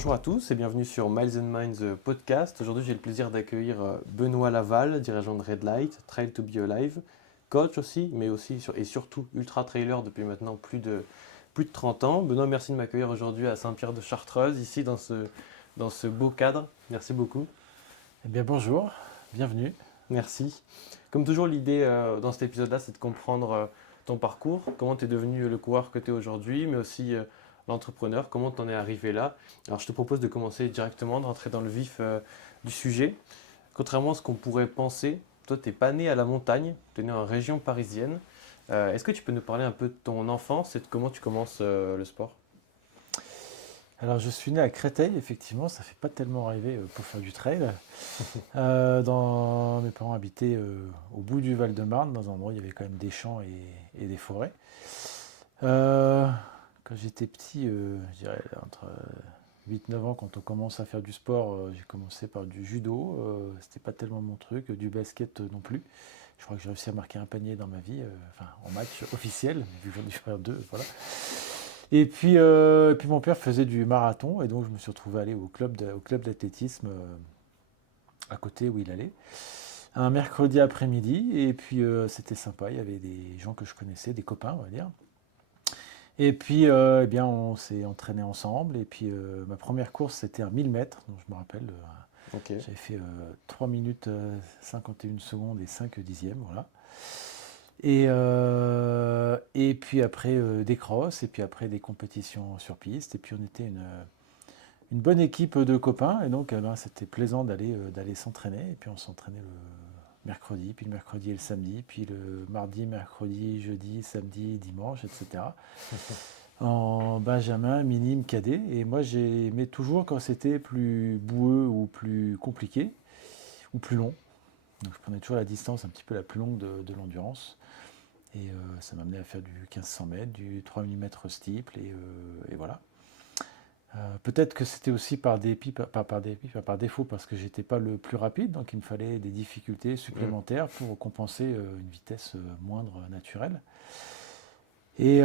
Bonjour à tous et bienvenue sur Miles and Minds podcast. Aujourd'hui, j'ai le plaisir d'accueillir Benoît Laval, dirigeant de Red Light, Trail to Be Alive, coach aussi, mais aussi et surtout ultra trailer depuis maintenant plus de 30 ans. Benoît, merci de m'accueillir aujourd'hui à Saint-Pierre-de-Chartreuse, ici dans ce beau cadre. Merci beaucoup. Eh bien bonjour, bienvenue. Merci. Comme toujours, l'idée dans cet épisode-là, c'est de comprendre ton parcours, comment tu es devenu le coureur que tu es aujourd'hui, mais aussi l'entrepreneur, comment tu en es arrivé là. Alors, je te propose de commencer directement, de rentrer dans le vif du sujet. Contrairement à ce qu'on pourrait penser, toi, tu n'es pas né à la montagne, tu es né en région parisienne. Est-ce que tu peux nous parler un peu de ton enfance et de comment tu commences le sport? Alors je suis né à Créteil, effectivement, ça fait pas tellement rêver pour faire du trail. Mes parents habitaient au bout du Val-de-Marne, dans un endroit où il y avait quand même des champs et des forêts. Euh, Quand j'étais petit, je dirais entre 8-9 ans, quand on commence à faire du sport, j'ai commencé par du judo, c'était pas tellement mon truc, du basket non plus. Je crois que j'ai réussi à marquer un panier dans ma vie, enfin en match officiel, mais vu que j'en ai fait deux, voilà. Et puis mon père faisait du marathon, et donc je me suis retrouvé à aller au club d'athlétisme à côté où il allait. Un mercredi après-midi, et puis c'était sympa, il y avait des gens que je connaissais, des copains, on va dire. Et puis eh bien, on s'est entraîné ensemble, et puis ma première course c'était un 1000 mètres, donc je me rappelle, Ok. j'avais fait 3 minutes 51 secondes et 5 dixièmes, voilà. Et puis après des crosses, et puis après des compétitions sur piste, et puis on était une bonne équipe de copains, et donc ben, c'était plaisant d'aller s'entraîner, et puis on s'entraînait le mercredi, puis le mercredi et le samedi, puis le mardi, mercredi, jeudi, samedi, dimanche, etc. En benjamin, minime, cadet, et moi j'aimais toujours quand c'était plus boueux ou plus compliqué, ou plus long. Donc je prenais toujours la distance un petit peu la plus longue de l'endurance. Et ça m'a amené à faire du 1500 mètres, du 3000 mètres steeple, et voilà. Peut-être que c'était aussi par défaut, parce que j'étais pas le plus rapide, donc il me fallait des difficultés Mm. supplémentaires pour compenser une vitesse moindre naturelle. Et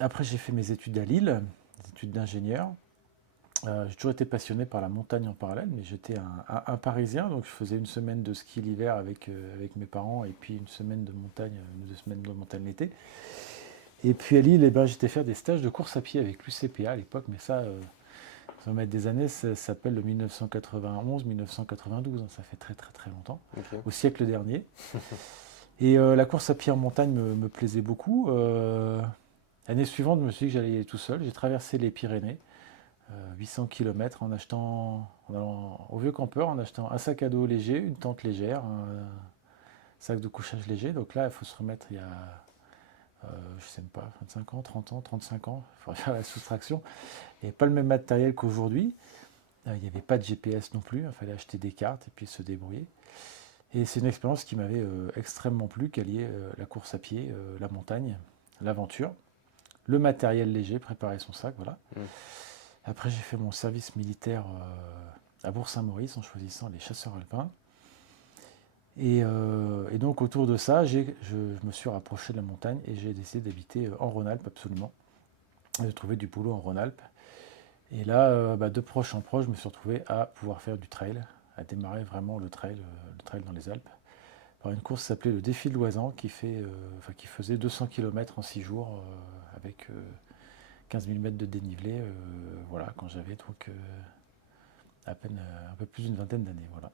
après, j'ai fait mes études à Lille, des études d'ingénieur. J'ai toujours été passionné par la montagne en parallèle, mais j'étais un Parisien, donc je faisais une semaine de ski l'hiver avec mes parents, et puis une semaine de montagne, 2 semaines de montagne l'été. Et puis à Lille, eh ben, j'étais faire des stages de course à pied avec l'UCPA à l'époque, mais ça va mettre des années, ça s'appelle le 1991-1992, hein, ça fait très très très longtemps, Ok. au siècle dernier. Et la course à pied en montagne me plaisait beaucoup. L'année suivante, je me suis dit que j'allais y aller tout seul. J'ai traversé les Pyrénées, 800 km en allant au vieux campeur, en achetant un sac à dos léger, une tente légère, un sac de couchage léger. Donc là, il faut se remettre il y a je sais pas, 25 ans, 30 ans, 35 ans, il faudrait faire la soustraction. Il n'y avait pas le même matériel qu'aujourd'hui. Il n'y avait pas de GPS non plus, il fallait acheter des cartes et puis se débrouiller. Et c'est une expérience qui m'avait extrêmement plu, qu'allier la course à pied, la montagne, l'aventure, le matériel léger, préparer son sac, voilà. Mm. Après, j'ai fait mon service militaire à Bourg-Saint-Maurice en choisissant les chasseurs alpins. Et donc autour de ça, je me suis rapproché de la montagne et j'ai décidé d'habiter en Rhône-Alpes absolument, et de trouver du boulot en Rhône-Alpes. Et là, bah, de proche en proche, je me suis retrouvé à pouvoir faire du trail, à démarrer vraiment le trail dans les Alpes, par une course qui s'appelait le Défi de Loisan, qui faisait 200 km en 6 jours, avec 15 000 mètres de dénivelé, voilà, quand j'avais donc à peine un peu plus d'une vingtaine d'années. Voilà.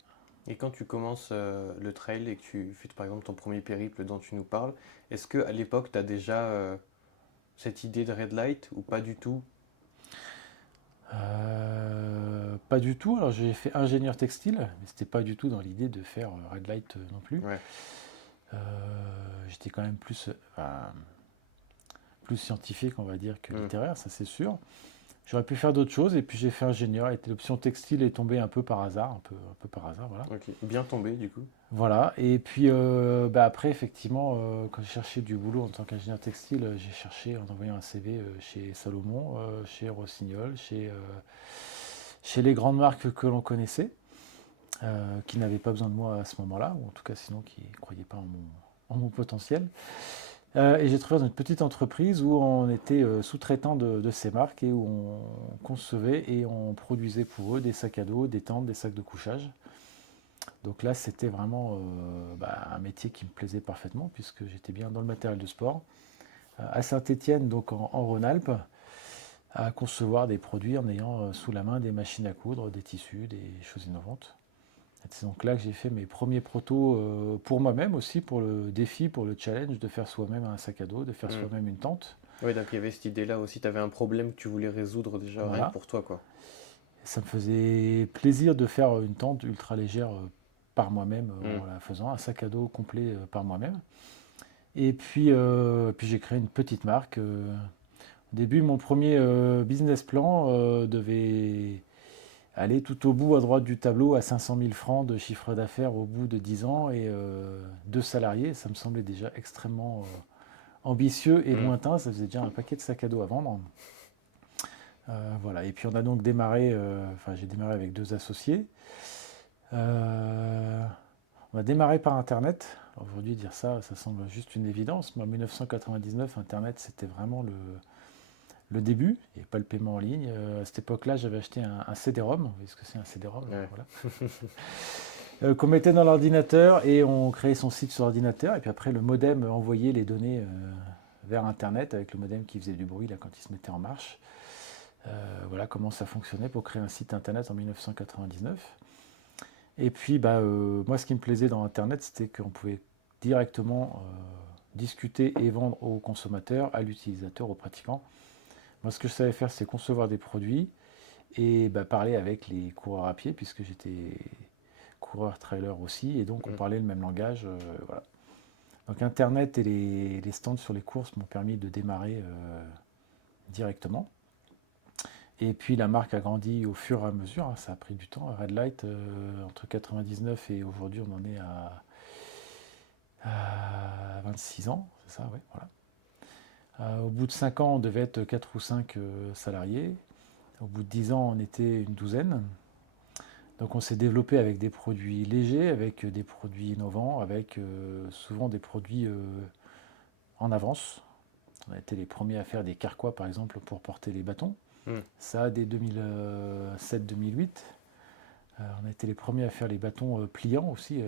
Et quand tu commences le trail et que tu fais par exemple ton premier périple dont tu nous parles, est-ce que à l'époque tu as déjà cette idée de red light ou pas du tout? Pas du tout. Alors j'ai fait ingénieur textile, mais c'était pas du tout dans l'idée de faire Red Light non plus. Ouais. Euh, J'étais quand même plus scientifique, on va dire, que Hmm. littéraire, ça c'est sûr. J'aurais pu faire d'autres choses, et puis j'ai fait ingénieur, et l'option textile est tombée un peu par hasard, un peu par hasard, voilà. Ok. Bien tombé du coup. Voilà, et puis bah, après, effectivement, quand j'ai cherché du boulot en tant qu'ingénieur textile, j'ai cherché en envoyant un CV chez Salomon, chez Rossignol, chez les grandes marques que l'on connaissait, qui n'avaient pas besoin de moi à ce moment-là, ou en tout cas sinon qui ne croyaient pas en mon potentiel. Et j'ai travaillé dans une petite entreprise où on était sous-traitant de ces marques et où on concevait et on produisait pour eux des sacs à dos, des tentes, des sacs de couchage. Donc là, c'était vraiment un métier qui me plaisait parfaitement puisque j'étais bien dans le matériel de sport. À Saint-Étienne, donc en Rhône-Alpes, à concevoir des produits en ayant sous la main des machines à coudre, des tissus, des choses innovantes. C'est donc là que j'ai fait mes premiers protos pour moi-même aussi, pour le défi, pour le challenge de faire soi-même un sac à dos, de faire Hmm. soi-même une tente. Oui, donc il y avait cette idée-là aussi, tu avais un problème que tu voulais résoudre déjà, rien que Voilà. pour toi, quoi. Ça me faisait plaisir de faire une tente ultra légère par moi-même Hmm. en la faisant, un sac à dos complet par moi-même. Et puis j'ai créé une petite marque. Au début, mon premier business plan devait aller tout au bout à droite du tableau à 500 000 francs de chiffre d'affaires au bout de 10 ans et 2 salariés. Ça me semblait déjà extrêmement ambitieux et Hmm. lointain. Ça faisait déjà un paquet de sacs à dos à vendre. Voilà. Et puis on a donc démarré, enfin j'ai démarré avec 2 associés. Euh, on a démarré par Internet. Aujourd'hui, dire ça, ça semble juste une évidence, mais en 1999, Internet, c'était vraiment le début. Il n'y avait pas le paiement en ligne. À cette époque-là, j'avais acheté un CD-ROM. Vous voyez ce que c'est un CD-ROM? Ouais. Voilà. Qu'on mettait dans l'ordinateur et on créait son site sur l'ordinateur. Et puis après, le modem envoyait les données vers Internet avec le modem qui faisait du bruit là, quand il se mettait en marche. Voilà comment ça fonctionnait pour créer un site Internet en 1999. Et puis, moi, ce qui me plaisait dans Internet, c'était qu'on pouvait directement discuter et vendre aux consommateurs, à l'utilisateur, aux pratiquants. Moi, ce que je savais faire, c'est concevoir des produits et parler avec les coureurs à pied, puisque j'étais coureur trailer aussi, et donc on Hmm. parlait le même langage. Voilà. Donc Internet et les stands sur les courses m'ont permis de démarrer directement. Et puis la marque a grandi au fur et à mesure, hein, ça a pris du temps. Red Light, entre 99 et aujourd'hui, on en est à 26 ans, c'est ça, oui, voilà. Au bout de 5 ans, on devait être 4 ou 5 salariés. Au bout de 10 ans, on était une douzaine. Donc on s'est développé avec des produits légers, avec des produits innovants, avec souvent des produits en avance. On a été les premiers à faire des carquois, par exemple, pour porter les bâtons. Hmm. Ça, dès 2007-2008. On a été les premiers à faire les bâtons pliants aussi,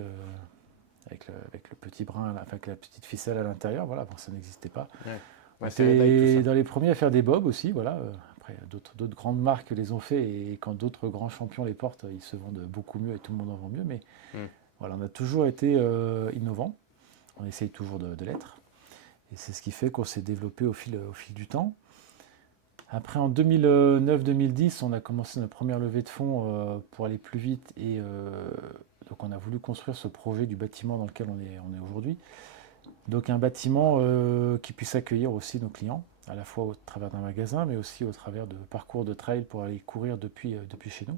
avec le petit brin, enfin, avec la petite ficelle à l'intérieur. Voilà, avant ça n'existait pas. Ouais. On Ouais, c'est Red Light, tout était ça. dans les premiers à faire des bobs aussi. Voilà. Après, d'autres grandes marques les ont fait et quand d'autres grands champions les portent, ils se vendent beaucoup mieux et tout le monde en vend mieux. Mais Hmm. voilà, on a toujours été innovant. On essaye toujours de l'être. Et c'est ce qui fait qu'on s'est développé au fil du temps. Après, en 2009-2010, on a commencé notre première levée de fonds pour aller plus vite et donc on a voulu construire ce projet du bâtiment dans lequel on est aujourd'hui. Donc un bâtiment qui puisse accueillir aussi nos clients, à la fois au travers d'un magasin, mais aussi au travers de parcours de trail pour aller courir depuis chez nous.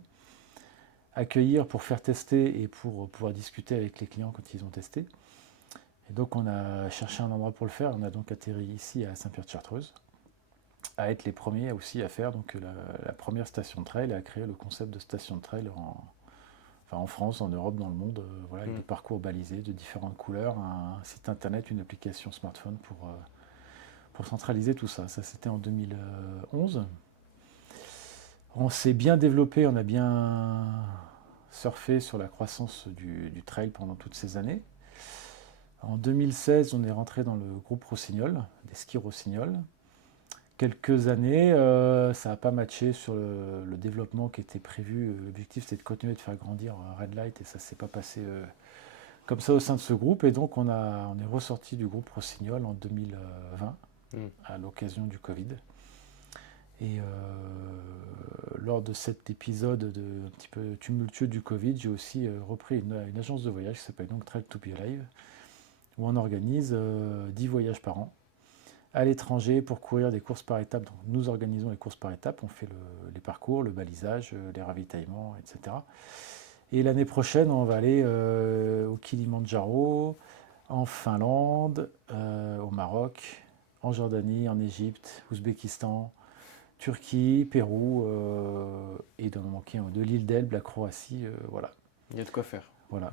Accueillir pour faire tester et pour pouvoir discuter avec les clients quand ils ont testé. Et donc on a cherché un endroit pour le faire. On a donc atterri ici à Saint-Pierre-de-Chartreuse, à être les premiers aussi à faire donc la première station de trail et à créer le concept de station de trail en France, en Europe, dans le monde, voilà, avec Hmm. des parcours balisés de différentes couleurs, un site internet, une application smartphone pour centraliser tout ça. Ça, c'était en 2011. On s'est bien développé, on a bien surfé sur la croissance du trail pendant toutes ces années. En 2016, on est rentré dans le groupe Rossignol, des skis Rossignol. Quelques années, ça n'a pas matché sur le développement qui était prévu. L'objectif, c'était de continuer de faire grandir Red Light et ça ne s'est pas passé comme ça au sein de ce groupe. Et donc, on est ressorti du groupe Rossignol en 2020 Hmm. à l'occasion du Covid. Et lors de cet épisode un petit peu tumultueux du Covid, j'ai aussi repris une agence de voyage qui s'appelle donc Trail to Be Alive, où on organise 10 voyages par an à l'étranger pour courir des courses par étapes. Donc nous organisons les courses par étapes, on fait les parcours, le balisage, les ravitaillements, etc. Et l'année prochaine, on va aller au Kilimandjaro, en Finlande, au Maroc, en Jordanie, en Égypte, Ouzbékistan, Turquie, Pérou, et d'en manquer un, de l'île d'Elbe, la Croatie, voilà. Il y a de quoi faire. Voilà.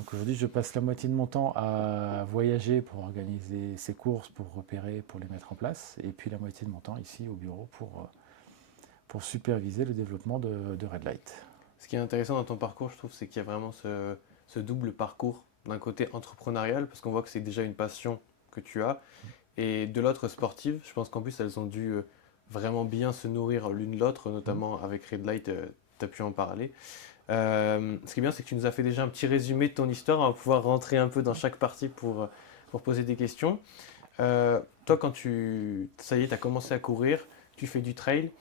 Donc aujourd'hui, je passe la moitié de mon temps à voyager pour organiser ces courses, pour repérer, pour les mettre en place, et puis la moitié de mon temps ici au bureau pour superviser le développement de Red Light. Ce qui est intéressant dans ton parcours, je trouve, c'est qu'il y a vraiment ce double parcours d'un côté entrepreneurial, parce qu'on voit que c'est déjà une passion que tu as, et de l'autre sportive. Je pense qu'en plus, elles ont dû vraiment bien se nourrir l'une l'autre, notamment avec Red Light, tu as pu en parler. Ce qui est bien, c'est que tu nous as fait déjà un petit résumé de ton histoire. On va pouvoir rentrer un peu dans chaque partie pour poser des questions. Toi, ça y est, tu as commencé à courir, tu fais du trail.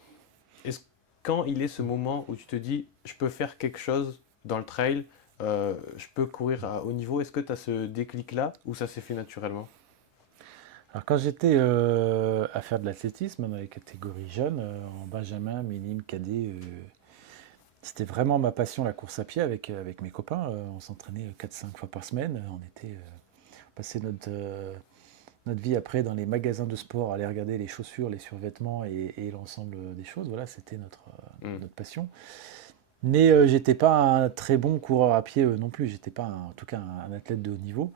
Est-ce, quand il est ce moment où tu te dis, je peux faire quelque chose dans le trail, je peux courir à haut niveau, est-ce que tu as ce déclic-là ou ça s'est fait naturellement? Alors quand j'étais à faire de l'athlétisme dans les catégories jeunes, en benjamin, minime, cadet, c'était vraiment ma passion la course à pied avec mes copains. On s'entraînait 4-5 fois par semaine. On passait notre vie après dans les magasins de sport, à aller regarder les chaussures, les survêtements et l'ensemble des choses. Voilà, c'était Hmm. notre passion. Mais j'étais pas un très bon coureur à pied non plus. J'étais pas en tout cas un athlète de haut niveau.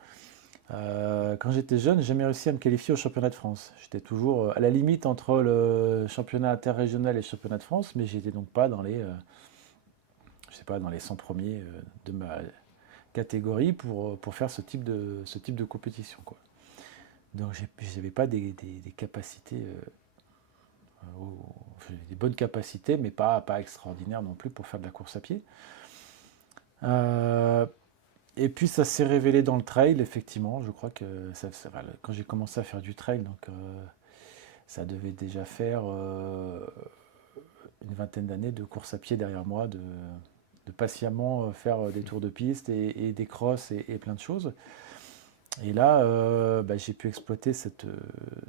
Quand j'étais jeune, j'ai jamais réussi à me qualifier au championnat de France. J'étais toujours à la limite entre le championnat interrégional et le championnat de France, mais j'étais donc pas dans je sais pas, dans les 100 premiers de ma catégorie pour faire ce type de compétition, quoi. Donc j'avais pas des capacités, j'avais des bonnes capacités, mais pas extraordinaires non plus pour faire de la course à pied. Euh, et puis ça s'est révélé dans le trail, effectivement. Je crois que voilà, quand j'ai commencé à faire du trail, donc ça devait déjà faire une vingtaine d'années de course à pied derrière moi, de patiemment faire des tours de piste et des crosses et plein de choses. Et là, bah, j'ai pu exploiter cette,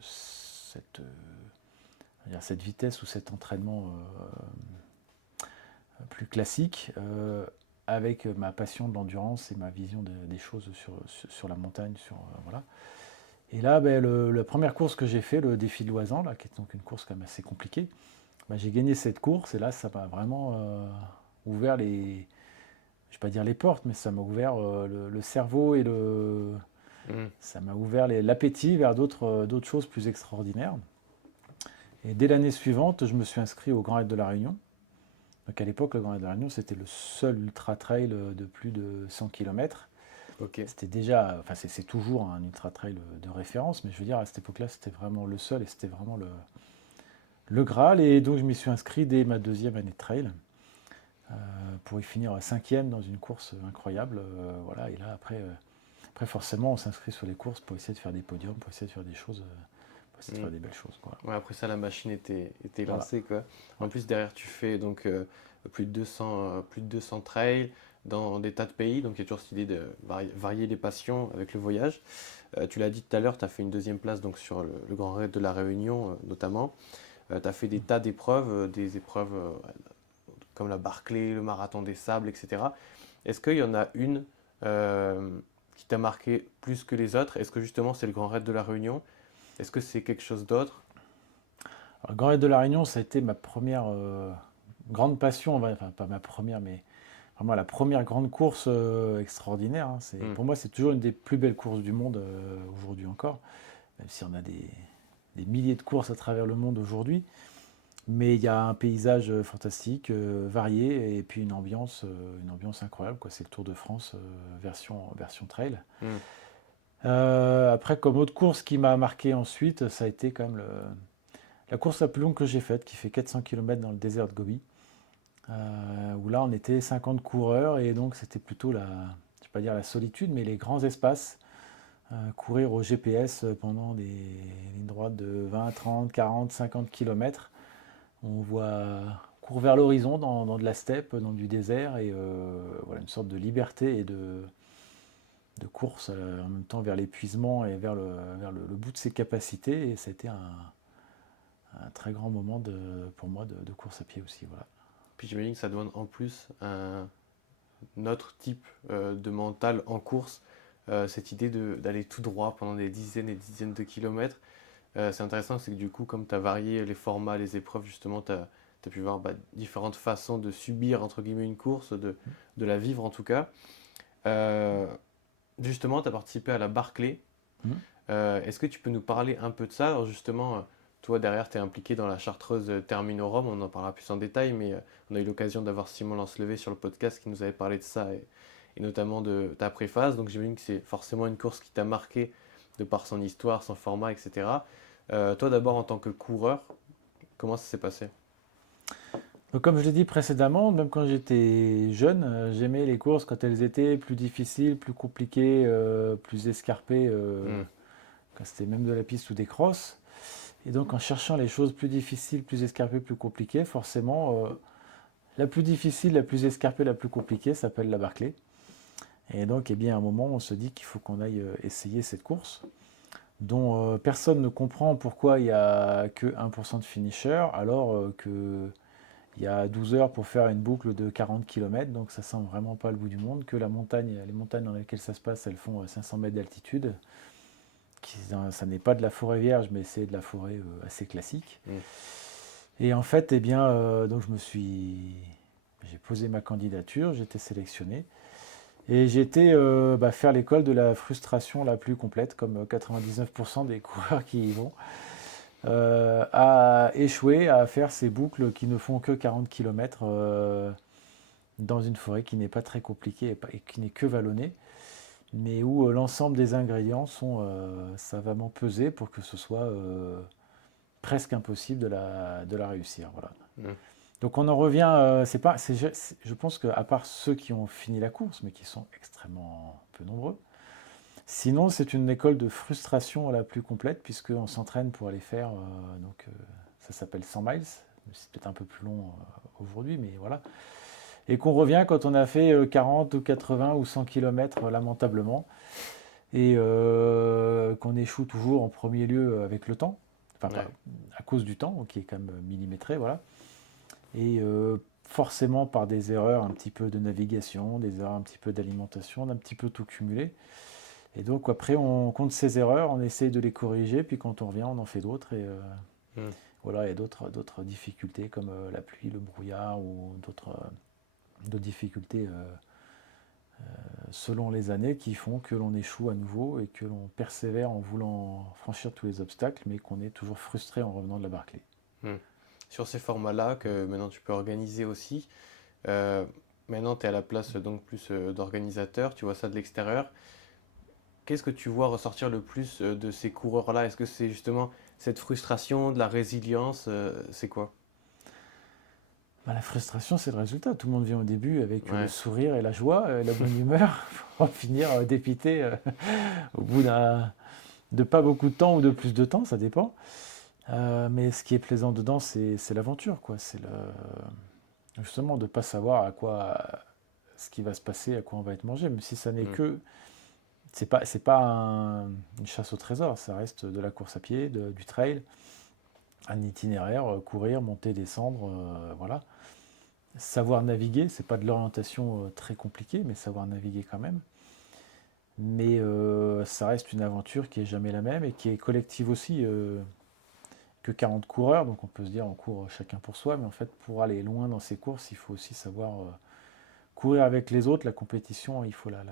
cette vitesse ou cet entraînement plus classique avec ma passion de l'endurance et ma vision des choses sur la montagne. Voilà. Et là, ben, la première course que j'ai fait, le défi de Loisan, là, qui est donc une course quand même assez compliquée, ben, j'ai gagné cette course et là, ça m'a vraiment ouvert je vais pas dire les portes, mais ça m'a ouvert le cerveau Hmm. ça m'a ouvert l'appétit vers d'autres choses plus extraordinaires. Et dès l'année suivante, je me suis inscrit au Grand Raid de la Réunion. Donc à l'époque, le Grand Raid de la Réunion, c'était le seul ultra trail de plus de 100 km. Ok. C'était déjà, enfin c'est toujours un ultra trail de référence, mais je veux dire, à cette époque-là, c'était vraiment le seul et c'était vraiment le Graal. Et donc je m'y suis inscrit dès ma deuxième année de trail pour y finir cinquième dans une course incroyable. Voilà, et là, après, forcément, on s'inscrit sur les courses pour essayer de faire des podiums, pour essayer de faire des choses, pour essayer de Hmm. faire des belles choses, quoi. Ouais, après ça, la machine était Voilà. lancée, quoi. En Ouais. plus, derrière, tu fais donc plus de 200 trails dans des tas de pays. Donc, il y a toujours cette idée de varier les passions avec le voyage. Tu l'as dit tout à l'heure, tu as fait une deuxième place donc, sur le Grand Raid de la Réunion, notamment. Tu as fait des tas d'épreuves, des épreuves comme la Barclay, le Marathon des Sables, etc. Est-ce qu'il y en a une qui t'a marqué plus que les autres? Est-ce que justement, c'est le Grand Raid de la Réunion? Est-ce que c'est quelque chose d'autre? Alors, le Grand Raid de la Réunion, ça a été ma première grande passion, enfin pas ma première, mais vraiment la première grande course extraordinaire, hein. Hmm. Pour moi, c'est toujours une des plus belles courses du monde aujourd'hui encore, même si on a des milliers de courses à travers le monde aujourd'hui. Mais il y a un paysage fantastique, varié, et puis une ambiance incroyable, quoi. C'est le Tour de France version trail. Hmm. Après, comme autre course qui m'a marqué ensuite, ça a été quand même la course la plus longue que j'ai faite, qui fait 400 km dans le désert de Gobi, où là on était 50 coureurs, et donc c'était plutôt je vais pas dire la solitude, mais les grands espaces, courir au GPS pendant des lignes droites de 20, 30, 40, 50 km. On court vers l'horizon dans de la steppe, dans du désert, et voilà une sorte de liberté et de course en même temps vers l'épuisement et vers le bout de ses capacités. Et ça a été un très grand moment pour moi de course à pied aussi. Voilà. Puis j'imagine que ça demande en plus un autre type de mental en course, cette idée d'aller tout droit pendant des dizaines et des dizaines de kilomètres. C'est intéressant, c'est que du coup, comme tu as varié les formats, les épreuves, justement, tu as pu voir différentes façons de subir, entre guillemets, une course, de la vivre en tout cas. Euh, Justement, tu as participé à la Barclay. Mhm. Est-ce que tu peux nous parler un peu de ça? Alors justement, toi derrière, tu es impliqué dans la chartreuse Terminorum, on en parlera plus en détail, mais on a eu l'occasion d'avoir Simon Lancelevé sur le podcast qui nous avait parlé de ça et notamment de ta préface. Donc j'imagine que c'est forcément une course qui t'a marqué de par son histoire, son format, etc. Toi d'abord en tant que coureur, comment ça s'est passé? Donc, comme je l'ai dit précédemment, même quand j'étais jeune, j'aimais les courses quand elles étaient plus difficiles, plus compliquées, plus escarpées, Hmm. quand c'était même de la piste ou des crosses. Et donc en cherchant les choses plus difficiles, plus escarpées, plus compliquées, forcément, la plus difficile, la plus escarpée, la plus compliquée s'appelle la Barclay. Et donc, eh bien, à un moment, on se dit qu'il faut qu'on aille essayer cette course, dont personne ne comprend pourquoi il n'y a que 1% de finisher, alors que il y a 12 heures pour faire une boucle de 40 km, donc ça semble vraiment pas le bout du monde, que la montagne, les montagnes dans lesquelles ça se passe, elles font 500 mètres d'altitude. Ça n'est pas de la forêt vierge, mais c'est de la forêt assez classique. Hmm. Et en fait, eh bien, donc j'ai posé ma candidature, j'ai été sélectionné. Et j'ai été faire l'école de la frustration la plus complète, comme 99% des coureurs qui y vont, à échouer à faire ces boucles qui ne font que 40 km dans une forêt qui n'est pas très compliquée et qui n'est que vallonnée, mais où l'ensemble des ingrédients sont savamment pesés pour que ce soit presque impossible de la réussir. Voilà. Hmm. Donc on en revient, je pense qu'à part ceux qui ont fini la course, mais qui sont extrêmement peu nombreux, sinon c'est une école de frustration la plus complète, puisqu'on s'entraîne pour aller faire, ça s'appelle 100 miles, c'est peut-être un peu plus long aujourd'hui, mais voilà. Et qu'on revient quand on a fait 40 ou 80 ou 100 km lamentablement, et qu'on échoue toujours en premier lieu avec le temps, enfin Ouais. à cause du temps, qui est quand même millimétré, voilà. Et forcément par des erreurs un petit peu de navigation, des erreurs un petit peu d'alimentation, on a un petit peu tout cumulé. Et donc après on compte ces erreurs, on essaye de les corriger, puis quand on revient on en fait d'autres. Et Hmm. voilà, il y a d'autres difficultés comme la pluie, le brouillard ou d'autres difficultés selon les années qui font que l'on échoue à nouveau et que l'on persévère en voulant franchir tous les obstacles, mais qu'on est toujours frustré en revenant de la Barclay. Hmm. Sur ces formats-là que maintenant tu peux organiser aussi, euh, maintenant tu es à la place donc plus d'organisateur, tu vois ça de l'extérieur. Qu'est-ce que tu vois ressortir le plus de ces coureurs-là? Est-ce que c'est justement cette frustration, de la résilience, c'est quoi? Bah, la frustration, c'est le résultat. Tout le monde vient au début avec le Ouais. sourire et la joie, la bonne humeur, pour finir dépité au bout de pas beaucoup de temps ou de plus de temps, ça dépend. Mais ce qui est plaisant dedans, c'est l'aventure, quoi. C'est justement de ne pas savoir à quoi, ce qui va se passer, à quoi on va être mangé, même si ça n'est Hmm. que, c'est pas une chasse au trésor, ça reste de la course à pied, du trail, un itinéraire, courir, monter, descendre, voilà. Savoir naviguer, c'est pas de l'orientation très compliquée, mais savoir naviguer quand même. Mais ça reste une aventure qui est jamais la même et qui est collective aussi, que 40 coureurs, donc on peut se dire on court chacun pour soi, mais en fait pour aller loin dans ces courses, il faut aussi savoir courir avec les autres. La compétition, il faut la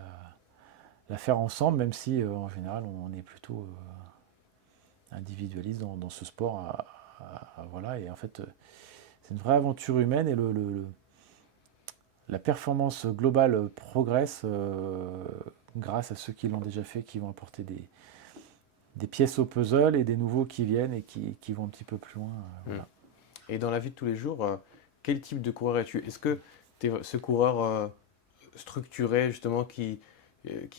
faire ensemble, même si en général on est plutôt individualiste dans ce sport. Voilà, et en fait c'est une vraie aventure humaine et la performance globale progresse grâce à ceux qui l'ont déjà fait, qui vont apporter des pièces au puzzle et des nouveaux qui viennent et qui vont un petit peu plus loin. Hmm. Voilà. Et dans la vie de tous les jours, quel type de coureur es-tu? Est-ce que tu es ce coureur structuré justement qui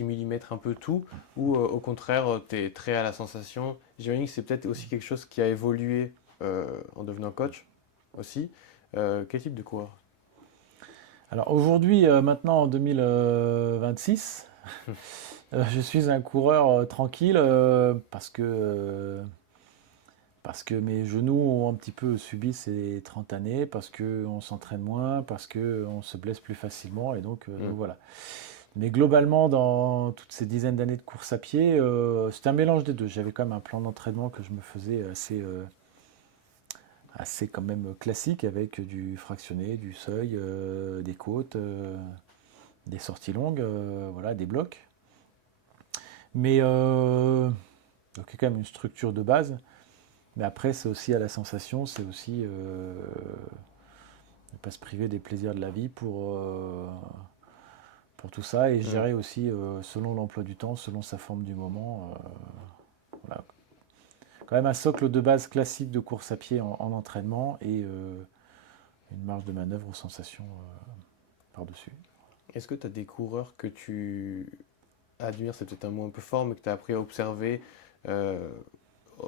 millimètre un peu tout ou au contraire tu es très à la sensation? J'imagine que c'est peut-être aussi quelque chose qui a évolué en devenant coach aussi. Quel type de coureur? Alors aujourd'hui, maintenant en 2026, je suis un coureur tranquille parce que mes genoux ont un petit peu subi ces 30 années, parce qu'on s'entraîne moins, parce qu'on se blesse plus facilement, et Hmm. donc voilà. Mais globalement, dans toutes ces dizaines d'années de course à pied, c'était un mélange des deux. J'avais quand même un plan d'entraînement que je me faisais assez quand même classique, avec du fractionné, du seuil, des côtes, des sorties longues, voilà, des blocs. Mais donc il y a quand même une structure de base. Mais après, c'est aussi à la sensation, c'est aussi ne pas se priver des plaisirs de la vie pour tout ça et Mm. gérer aussi selon l'emploi du temps, selon sa forme du moment. Voilà. Quand même un socle de base classique de course à pied en entraînement et une marge de manœuvre aux sensations par-dessus. Est-ce que tu as des coureurs que tu admires, c'est peut-être un mot un peu fort, mais que tu as appris à observer euh,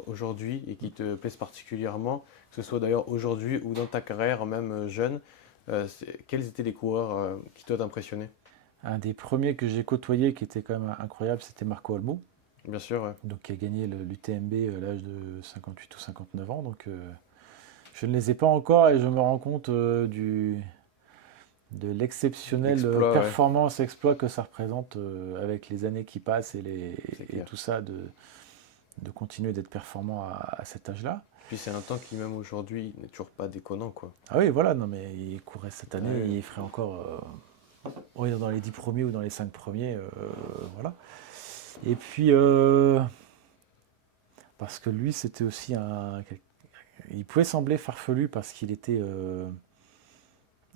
aujourd'hui et qui te plaisent particulièrement, que ce soit d'ailleurs aujourd'hui ou dans ta carrière, même jeune, quels étaient les coureurs qui t'ont impressionné? Un des premiers que j'ai côtoyé qui était quand même incroyable, c'était Marco Olmo, Bien sûr, ouais. donc qui a gagné l'UTMB à l'âge de 58 ou 59 ans. Donc je ne les ai pas encore et je me rends compte de l'exceptionnelle L'exploit, ouais, performance, exploit que ça représente avec les années qui passent c'est et clair. tout ça, de continuer d'être performant à cet âge-là. Puis c'est un temps qui, même aujourd'hui, n'est toujours pas déconnant, quoi. Ah oui, voilà, non mais il courait cette année, Ouais. il ferait encore oui, dans les 10 premiers ou dans les 5 premiers, voilà. Et puis, parce que lui, c'était aussi il pouvait sembler farfelu parce qu'il était,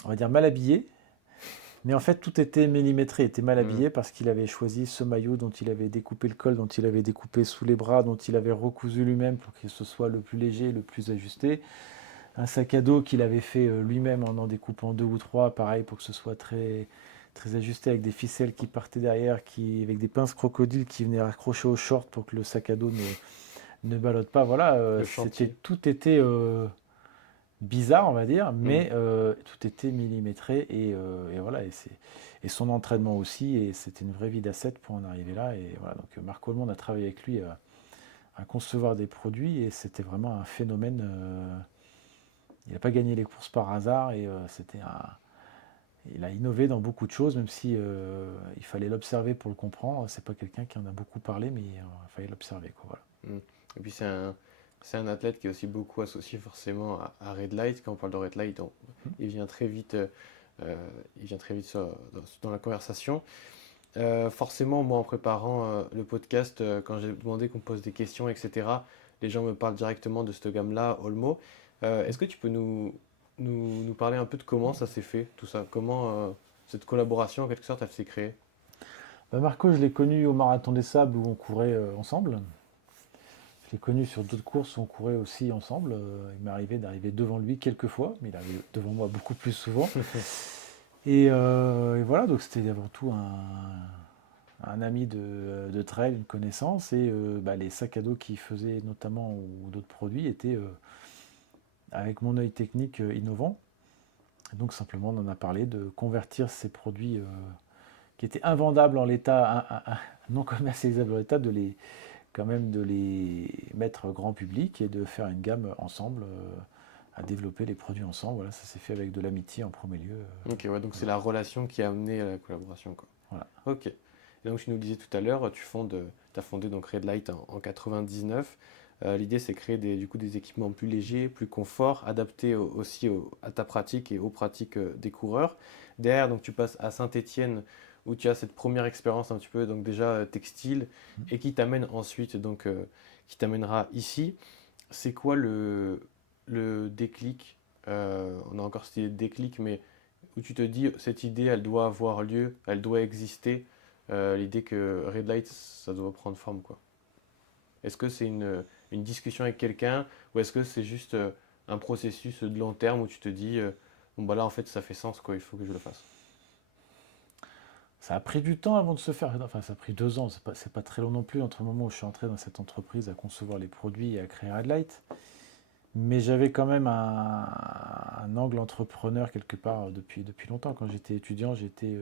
on va dire, mal habillé. Mais en fait, tout était millimétré, était mal Mm. habillé parce qu'il avait choisi ce maillot dont il avait découpé le col, dont il avait découpé sous les bras, dont il avait recousu lui-même pour que ce soit le plus léger, le plus ajusté. Un sac à dos qu'il avait fait lui-même en découpant deux ou trois, pareil, pour que ce soit très, très ajusté avec des ficelles qui partaient derrière, avec des pinces crocodiles qui venaient raccrocher aux shorts pour que le sac à dos ne ballotte pas. Voilà, Le chantier. tout était bizarre, on va dire, Mm. mais tout était millimétré et voilà. Et son entraînement aussi, et c'était une vraie vie d'asset pour en arriver là. Et voilà, donc Marc Olmond a travaillé avec lui à concevoir des produits et c'était vraiment un phénomène. Il n'a pas gagné les courses par hasard et il a innové dans beaucoup de choses, même si il fallait l'observer pour le comprendre. C'est pas quelqu'un qui en a beaucoup parlé, mais il fallait l'observer, quoi, voilà. Mm. Et puis c'est un athlète qui est aussi beaucoup associé forcément à Red Light. Quand on parle de Red Light, il vient très vite, il vient très vite dans la conversation. Forcément, moi en préparant le podcast, quand j'ai demandé qu'on pose des questions, etc., les gens me parlent directement de cette gamme-là, Olmo. Est-ce que tu peux nous parler un peu de comment ça s'est fait, tout ça? Comment cette collaboration, en quelque sorte, elle s'est créée? Bah, Marco, je l'ai connu au Marathon des Sables où on courait ensemble. Je l'ai connu sur d'autres courses où on courait aussi ensemble. Il m'est arrivé d'arriver devant lui quelques fois, mais il arrivait devant moi beaucoup plus souvent. Et voilà, donc c'était avant tout un ami de trail, une connaissance. Et bah, les sacs à dos qu'il faisait notamment ou d'autres produits étaient avec mon œil technique innovant. Et donc simplement on en a parlé de convertir ces produits qui étaient invendables en l'état, non commercialisables en l'état, quand même de les mettre grand public et de faire une gamme ensemble, à développer les produits ensemble. Voilà, ça s'est fait avec de l'amitié en premier lieu. Ok, ouais, donc c'est Voilà. la relation qui a amené à la collaboration, quoi. Voilà. Ok. Et donc tu nous le disais tout à l'heure, as fondé donc Red Light en 99. L'idée c'est créer du coup des équipements plus légers, plus confort, adaptés aussi à ta pratique et aux pratiques des coureurs. Derrière, donc tu passes à Saint-Étienne où tu as cette première expérience un petit peu donc déjà textile et qui t'amène ensuite donc qui t'amènera ici. C'est quoi le déclic? On a encore cette idée de déclic, mais où tu te dis cette idée elle doit avoir lieu, elle doit exister, l'idée que Red Light ça doit prendre forme quoi. Est-ce que c'est une discussion avec quelqu'un ou est-ce que c'est juste un processus de long terme où tu te dis bon bah là en fait ça fait sens quoi, il faut que je le fasse. Ça a pris du temps avant de se faire. Enfin, ça a pris 2 ans. C'est pas très long non plus entre le moment où je suis entré dans cette entreprise à concevoir les produits et à créer Red Light. Mais j'avais quand même un angle entrepreneur quelque part depuis longtemps. Quand j'étais étudiant, j'étais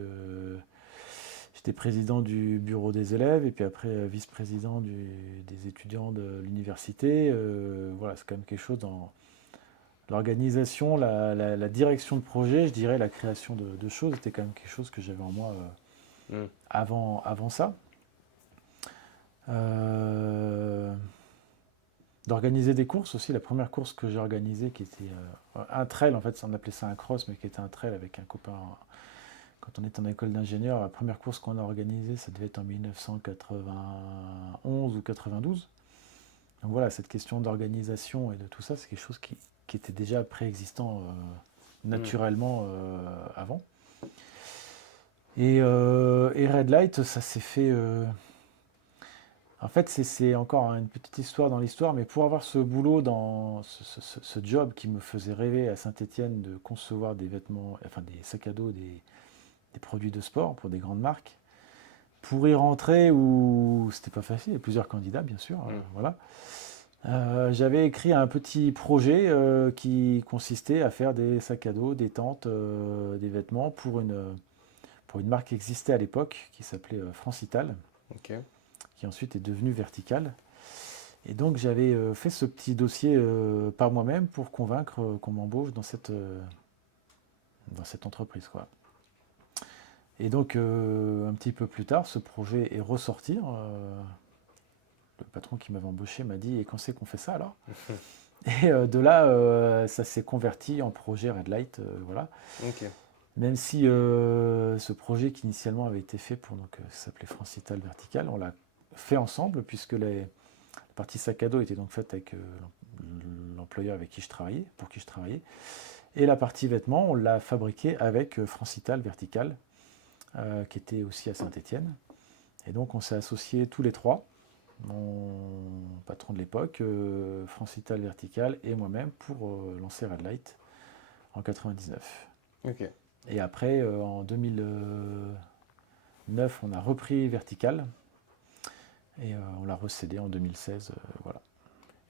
président du bureau des élèves et puis après vice-président des étudiants de l'université. Voilà, c'est quand même quelque chose dans l'organisation, la direction de projet, je dirais, la création de choses, c'était quand même quelque chose que j'avais en moi Hmm. avant ça. Euh, D'organiser des courses aussi. La première course que j'ai organisée, qui était un trail, en fait, on appelait ça un cross, mais qui était un trail avec un copain quand on était en école d'ingénieur, la première course qu'on a organisée, ça devait être en 1991 ou 92. Donc voilà, cette question d'organisation et de tout ça, c'est quelque chose qui était déjà préexistant Mm. naturellement avant. Et Red Light, ça s'est fait. En fait, c'est encore une petite histoire dans l'histoire, mais pour avoir ce boulot dans ce job qui me faisait rêver à Saint-Étienne de concevoir des vêtements, enfin des sacs à dos, des produits de sport pour des grandes marques, pour y rentrer où c'était pas facile, il y a plusieurs candidats bien sûr, Mm. voilà. J'avais écrit un petit projet qui consistait à faire des sacs à dos, des tentes, des vêtements pour une marque qui existait à l'époque qui s'appelait Francital, Ok. qui ensuite est devenue Vertical. Et donc j'avais fait ce petit dossier par moi-même pour convaincre qu'on m'embauche dans cette entreprise, quoi. Et donc un petit peu plus tard, ce projet est ressorti. Le patron qui m'avait embauché m'a dit: et quand c'est qu'on fait ça alors? Et de là, ça s'est converti en projet Red Light, voilà. Ok. Même si ce projet qui initialement avait été fait pour donc ça s'appelait Francital Vertical, on l'a fait ensemble puisque la partie sac à dos était donc faite avec l'employeur avec qui je travaillais, pour qui je travaillais, et la partie vêtements, on l'a fabriquée avec Francital Vertical, qui était aussi à Saint-Étienne. Et donc on s'est associés tous les trois, mon patron de l'époque, Francital Vertical et moi-même pour lancer Red Light en 99. Ok. Et après, en 2009, on a repris Vertical et on l'a recédé en 2016. Voilà.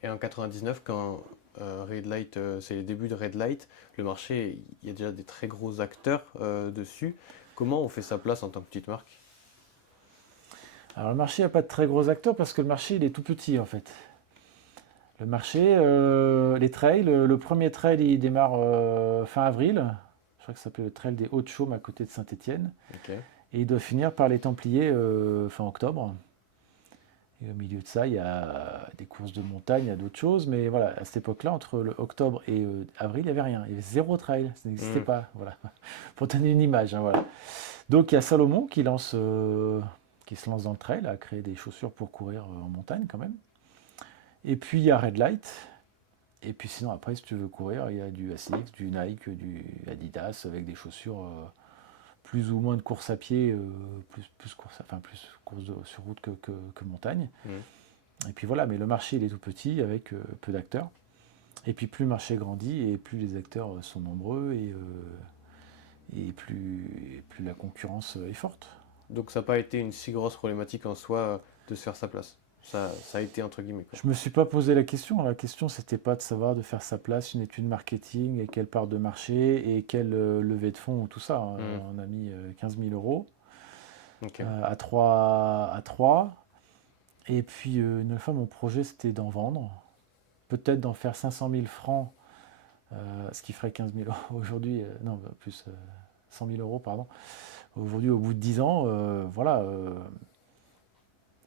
Et en 99, quand Red Light, c'est les débuts de Red Light, le marché, il y a déjà des très gros acteurs dessus. Comment on fait sa place en tant que petite marque? Alors le marché n'a pas de très gros acteurs parce que le marché il est tout petit en fait. Le marché, les trails, le premier trail il démarre fin avril. Je crois que ça s'appelle le trail des Hauts-de-Chaume à côté de Saint-Étienne. Ok. Et il doit finir par les Templiers fin octobre. Et au milieu de ça, il y a des courses de montagne, il y a d'autres choses. Mais voilà, à cette époque-là, entre le octobre et avril, il n'y avait rien. Il y avait zéro trail, ça n'existait Hmm. pas. Voilà. Pour donner une image, hein, voilà. Donc il y a Salomon qui se lance dans le trail, à créer des chaussures pour courir en montagne quand même. Et puis il y a Red Light. Et puis sinon, après, si tu veux courir, il y a du ASICS, du Nike, du Adidas, avec des chaussures plus ou moins de course à pied, plus course sur route que montagne. Hmm. Et puis voilà, mais le marché il est tout petit avec peu d'acteurs. Et puis plus le marché grandit et plus les acteurs sont nombreux et plus la concurrence est forte. Donc ça n'a pas été une si grosse problématique en soi de se faire sa place. Ça a été entre guillemets quoi. Je me suis pas posé la question. La question c'était pas de savoir de faire sa place, une étude marketing et quelle part de marché et quelle levée de fonds ou tout ça, hein. Hmm. On a mis 15 000 euros Ok. à 3. Et puis une fois mon projet c'était d'en vendre, peut-être d'en faire 500 000 francs, ce qui ferait 15 000 euros aujourd'hui, non plus 100 000 euros pardon. Aujourd'hui au bout de 10 ans, voilà,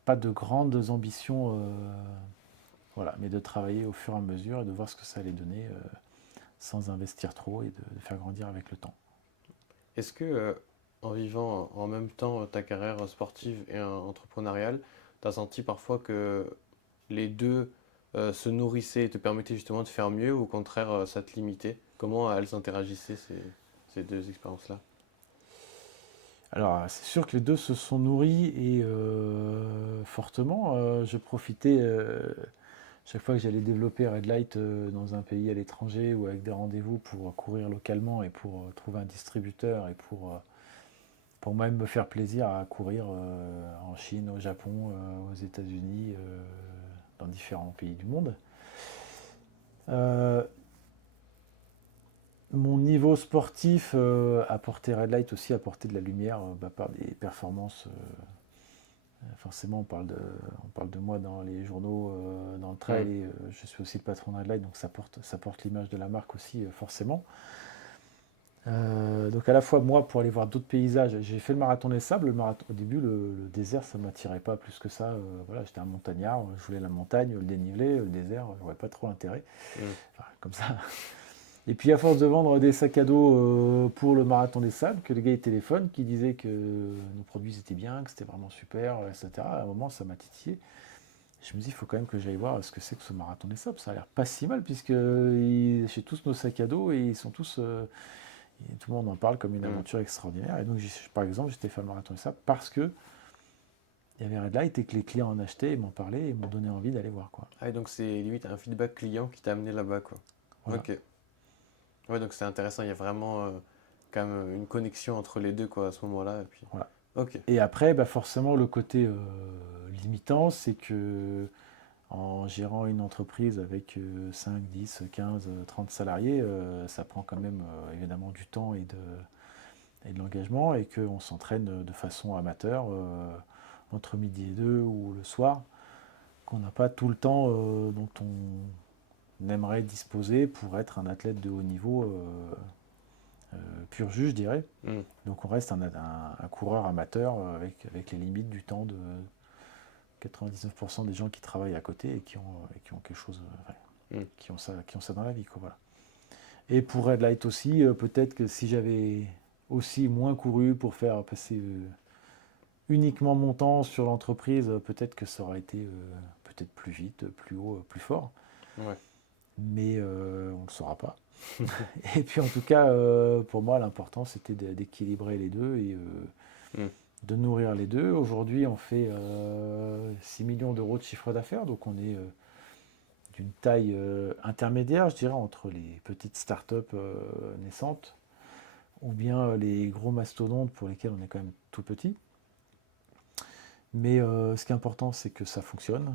pas de grandes ambitions, voilà, mais de travailler au fur et à mesure et de voir ce que ça allait donner sans investir trop et de faire grandir avec le temps. Est-ce que en vivant en même temps ta carrière sportive et entrepreneuriale, tu as senti parfois que les deux se nourrissaient et te permettaient justement de faire mieux ou au contraire ça te limitait? Comment elles interagissaient ces deux expériences-là? Alors, c'est sûr que les deux se sont nourris et fortement. Je profitais chaque fois que j'allais développer Red Light dans un pays à l'étranger ou avec des rendez-vous pour courir localement et pour trouver un distributeur et pour moi-même me faire plaisir à courir en Chine, au Japon, aux États-Unis, dans différents pays du monde. Euh, Mon niveau sportif apportait Red Light aussi apportait de la lumière par des performances. Forcément, on parle de moi dans les journaux, dans le Hmm. trail, et je suis aussi le patron de Red Light, donc ça porte l'image de la marque aussi, forcément. Donc à la fois moi pour aller voir d'autres paysages, j'ai fait le marathon des sables. Au début le désert ça m'attirait pas plus que ça. Voilà, j'étais un montagnard, je voulais la montagne, le dénivelé, le désert, je voyais pas trop l'intérêt. Hmm. Enfin, comme ça. Et puis à force de vendre des sacs à dos pour le marathon des sables, que le gars il téléphone, qui disait que nos produits étaient bien, que c'était vraiment super, etc. À un moment, ça m'a titillé. Je me dis, il faut quand même que j'aille voir ce que c'est que ce marathon des sables. Ça a l'air pas si mal, puisque chez tous nos sacs à dos, et ils sont tous. Et tout le monde en parle comme une Mm. aventure extraordinaire. Et donc, par exemple, j'étais fait le marathon des sables parce que il y avait Red Light et que les clients en achetaient et m'en parlaient et m'ont donné envie d'aller voir, quoi. Ah, et donc c'est limite un feedback client qui t'a amené là-bas, quoi. Voilà. Ok. Ouais, donc c'est intéressant, il y a vraiment quand même une connexion entre les deux, quoi, à ce moment-là. Et puis... Voilà. Ok. Et après, bah forcément, le côté limitant, c'est que en gérant une entreprise avec 5, 10, 15, 30 salariés, ça prend quand même évidemment du temps et de l'engagement et qu'on s'entraîne de façon amateur entre midi et deux ou le soir, qu'on n'a pas tout le temps dont on aimerait disposer pour être un athlète de haut niveau pur jus, je dirais. Mm. Donc on reste un coureur amateur avec les limites du temps de 99% des gens qui travaillent à côté et qui ont quelque chose, Mm. qui ont ça dans la vie, quoi, voilà. Et pour Red Light aussi, peut-être que si j'avais aussi moins couru pour faire passer uniquement mon temps sur l'entreprise, peut-être que ça aurait été peut-être plus vite, plus haut, plus fort. Ouais. Mais on ne le saura pas. Et puis en tout cas, pour moi, l'important, c'était d'équilibrer les deux et Mm. de nourrir les deux. Aujourd'hui, on fait 6 millions d'euros de chiffre d'affaires, donc on est d'une taille intermédiaire, je dirais, entre les petites startups naissantes ou bien les gros mastodontes pour lesquels on est quand même tout petit. Mais ce qui est important, c'est que ça fonctionne,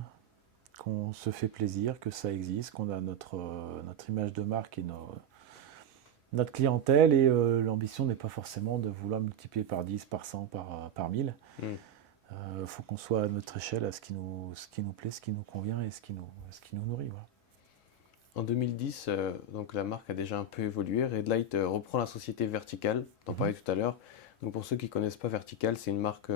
qu'on se fait plaisir, que ça existe, qu'on a notre image de marque et notre clientèle. Et l'ambition n'est pas forcément de vouloir multiplier par 10, par 100, par 1000. Mm. Faut qu'on soit à notre échelle à ce qui nous plaît, ce qui nous convient et ce qui nous nourrit. Voilà. En 2010, donc la marque a déjà un peu évolué. Red Light reprend la société Vertical, t'en Mhm. parlais tout à l'heure. Donc pour ceux qui ne connaissent pas Vertical, c'est une marque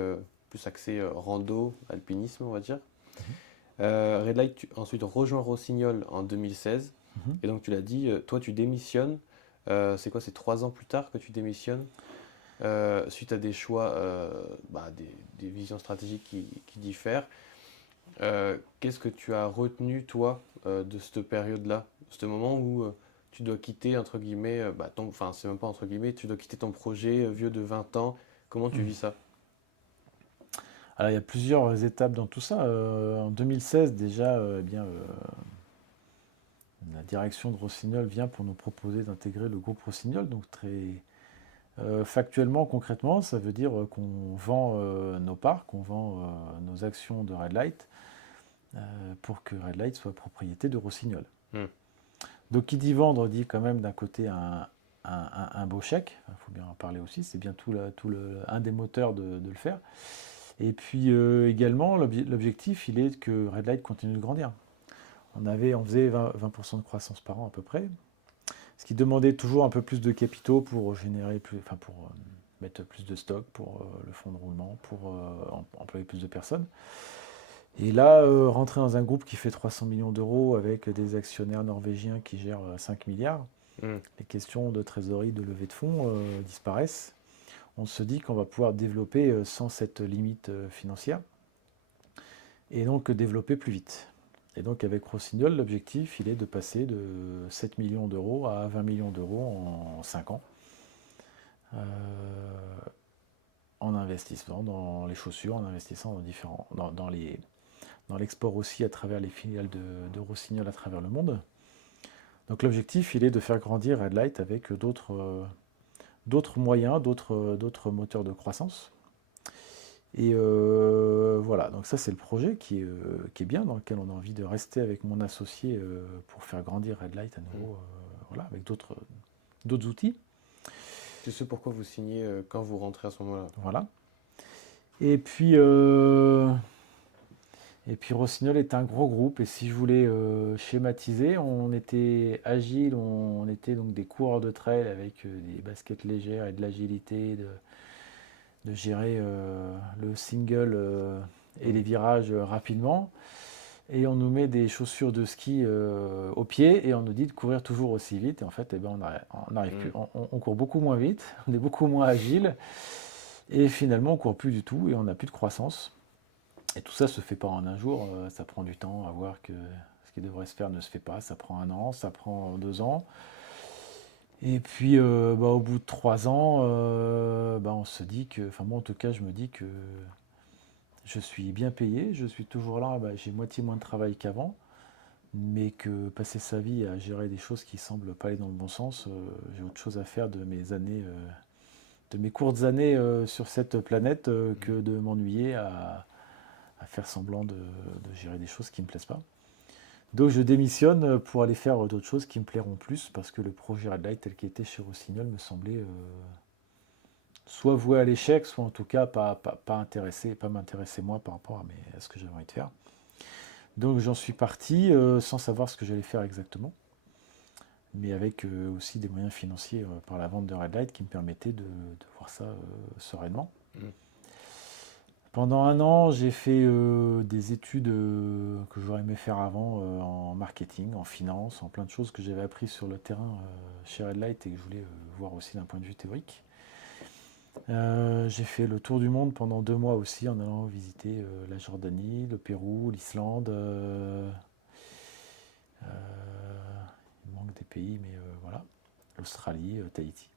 plus axée rando, alpinisme, on va dire. Mhm. Red Light ensuite rejoint Rossignol en 2016. Mhm. Et donc tu l'as dit, toi tu démissionnes. C'est quoi, c'est 3 ans plus tard que tu démissionnes suite à des choix, des visions stratégiques qui diffèrent. Qu'est-ce que tu as retenu, toi, de cette période-là, ce moment où tu dois quitter, entre guillemets, enfin, c'est même pas entre guillemets, tu dois quitter ton projet vieux de 20 ans. Comment tu vis ça? Alors il y a plusieurs étapes dans tout ça. En 2016 déjà, eh bien, la direction de Rossignol vient pour nous proposer d'intégrer le groupe Rossignol. Donc très factuellement, concrètement, ça veut dire qu'on vend nos parts, qu'on vend nos actions de Red Light pour que Red Light soit propriété de Rossignol. Hmm. Donc qui dit vendre dit quand même d'un côté un beau chèque. Il faut bien en parler aussi. C'est bien un des moteurs de le faire. Et puis également, l'objectif, il est que Red Light continue de grandir. On faisait 20% de croissance par an à peu près, ce qui demandait toujours un peu plus de capitaux pour générer plus, enfin pour mettre plus de stock, pour le fonds de roulement, pour employer plus de personnes. Et là, rentrer dans un groupe qui fait 300 millions d'euros avec des actionnaires norvégiens qui gèrent 5 milliards, Hmm. les questions de trésorerie, de levée de fonds disparaissent. On se dit qu'on va pouvoir développer sans cette limite financière et donc développer plus vite. Et donc avec Rossignol, l'objectif, il est de passer de 7 millions d'euros à 20 millions d'euros en 5 ans euh, en investissement dans les chaussures, en investissant dans l'export aussi à travers les filiales de Rossignol à travers le monde. Donc l'objectif, il est de faire grandir Red Light avec d'autres moyens, d'autres moteurs de croissance. Et voilà, donc ça c'est le projet qui est bien, dans lequel on a envie de rester avec mon associé pour faire grandir Red Light à nouveau, voilà, avec d'autres outils. Tu sais pourquoi vous signez quand vous rentrez à ce moment-là? Voilà. Et puis Rossignol est un gros groupe, et si je voulais schématiser, on était agile, on était donc des coureurs de trail avec des baskets légères et de l'agilité, de gérer le single et Hmm. les virages rapidement. et on nous met des chaussures de ski aux pieds et on nous dit de courir toujours aussi vite. Et en fait, on n'arrive plus, on court beaucoup moins vite, on est beaucoup moins agile et finalement on court plus du tout et on n'a plus de croissance. Et tout ça se fait pas en un jour, ça prend du temps à voir que ce qui devrait se faire ne se fait pas. Ça prend 1 an, ça prend 2 ans. Et puis au bout de 3 ans, on se dit que, enfin moi en tout cas je me dis que je suis bien payé, je suis toujours là, j'ai moitié moins de travail qu'avant, mais que passer sa vie à gérer des choses qui semblent pas aller dans le bon sens, j'ai autre chose à faire de mes années, de mes courtes années sur cette planète que de m'ennuyer à faire semblant de gérer des choses qui me plaisent pas. Donc je démissionne pour aller faire d'autres choses qui me plairont plus, parce que le projet Red Light tel qu'il était chez Rossignol me semblait soit voué à l'échec, soit en tout cas pas intéressé, pas m'intéresser moi par rapport à ce que j'avais envie de faire. Donc j'en suis parti sans savoir ce que j'allais faire exactement, mais avec aussi des moyens financiers par la vente de Red Light qui me permettaient de voir ça sereinement. Pendant 1 an, j'ai fait des études que j'aurais aimé faire avant en marketing, en finance, en plein de choses que j'avais appris sur le terrain chez Red Light et que je voulais voir aussi d'un point de vue théorique. J'ai fait le tour du monde pendant 2 mois aussi en allant visiter la Jordanie, le Pérou, l'Islande. Il manque des pays, mais voilà. L'Australie, Tahiti.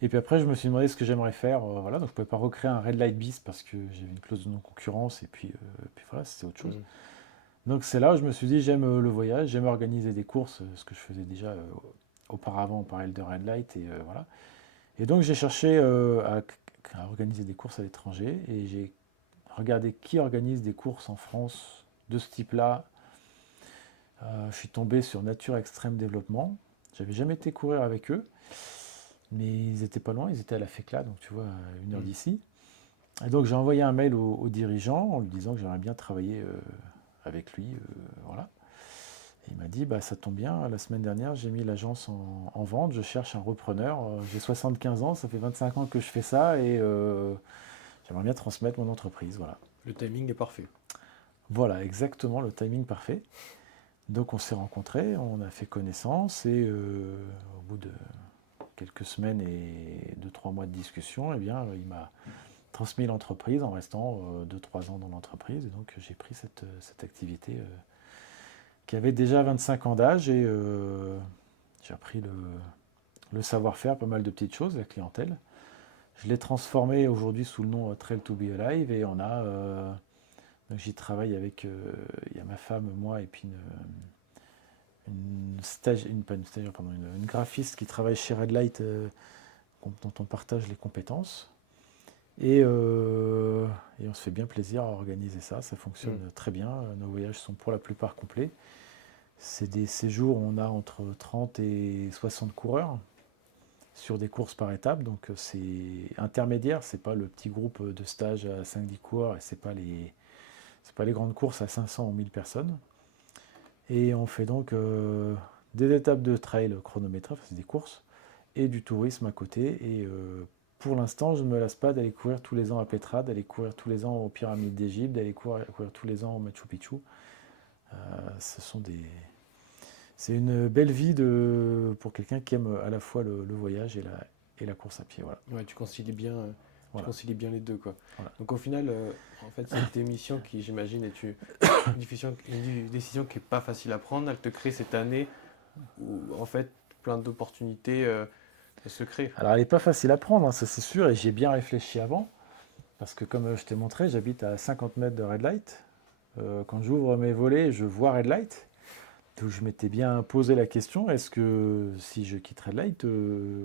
Et puis après, je me suis demandé ce que j'aimerais faire. Voilà, donc je ne pouvais pas recréer un Red Light Bis parce que j'avais une clause de non-concurrence et puis voilà, c'était autre chose. Donc c'est là où je me suis dit, j'aime le voyage, j'aime organiser des courses, ce que je faisais déjà auparavant en parallèle de Red Light et voilà. Et donc j'ai cherché à organiser des courses à l'étranger et j'ai regardé qui organise des courses en France de ce type-là. Je suis tombé sur Nature Extrême Développement. J'avais jamais été courir avec eux, mais ils étaient pas loin, ils étaient à la FECLA, donc tu vois, à 1 heure d'ici. Et donc j'ai envoyé un mail au dirigeant en lui disant que j'aimerais bien travailler avec lui, voilà. Et il m'a dit, bah ça tombe bien, la semaine dernière j'ai mis l'agence en vente, je cherche un repreneur, j'ai 75 ans, ça fait 25 ans que je fais ça et j'aimerais bien transmettre mon entreprise, voilà. Le timing est parfait. Voilà, exactement, le timing parfait. Donc on s'est rencontrés, on a fait connaissance et au bout de quelques semaines et 2-3 mois de discussion, eh bien, il m'a transmis l'entreprise en restant 2-3 ans dans l'entreprise. Et donc j'ai pris cette activité qui avait déjà 25 ans d'âge et j'ai appris le savoir-faire, pas mal de petites choses, la clientèle. Je l'ai transformé aujourd'hui sous le nom Trail to Be Alive et on a... donc j'y travaille avec... il y a ma femme, moi et puis une graphiste qui travaille chez Red Light dont on partage les compétences. Et on se fait bien plaisir à organiser ça, ça fonctionne très bien. Nos voyages sont pour la plupart complets. C'est des séjours où on a entre 30 et 60 coureurs sur des courses par étapes. Donc c'est intermédiaire, c'est pas le petit groupe de stage à 5-10 coureurs et c'est pas les grandes courses à 500 ou 1000 personnes. Et on fait donc des étapes de trail chronométrées, c'est des courses, et du tourisme à côté. Et pour l'instant, je ne me lasse pas d'aller courir tous les ans à Petra, d'aller courir tous les ans aux pyramides d'Égypte, d'aller courir tous les ans au Machu Picchu. C'est une belle vie pour quelqu'un qui aime à la fois le voyage et la course à pied. Voilà. Ouais, tu concilies bien, Voilà. les deux, quoi. Voilà. Donc au final, en fait, cette émission qui, j'imagine, est une décision qui n'est pas facile à prendre, elle te crée cette année où, en fait, plein d'opportunités se créent. Alors, elle n'est pas facile à prendre, hein, ça c'est sûr, et j'ai bien réfléchi avant, parce que comme je t'ai montré, j'habite à 50 mètres de Red Light. Quand j'ouvre mes volets, je vois Red Light. Donc je m'étais bien posé la question, est-ce que si je quitte Red Light,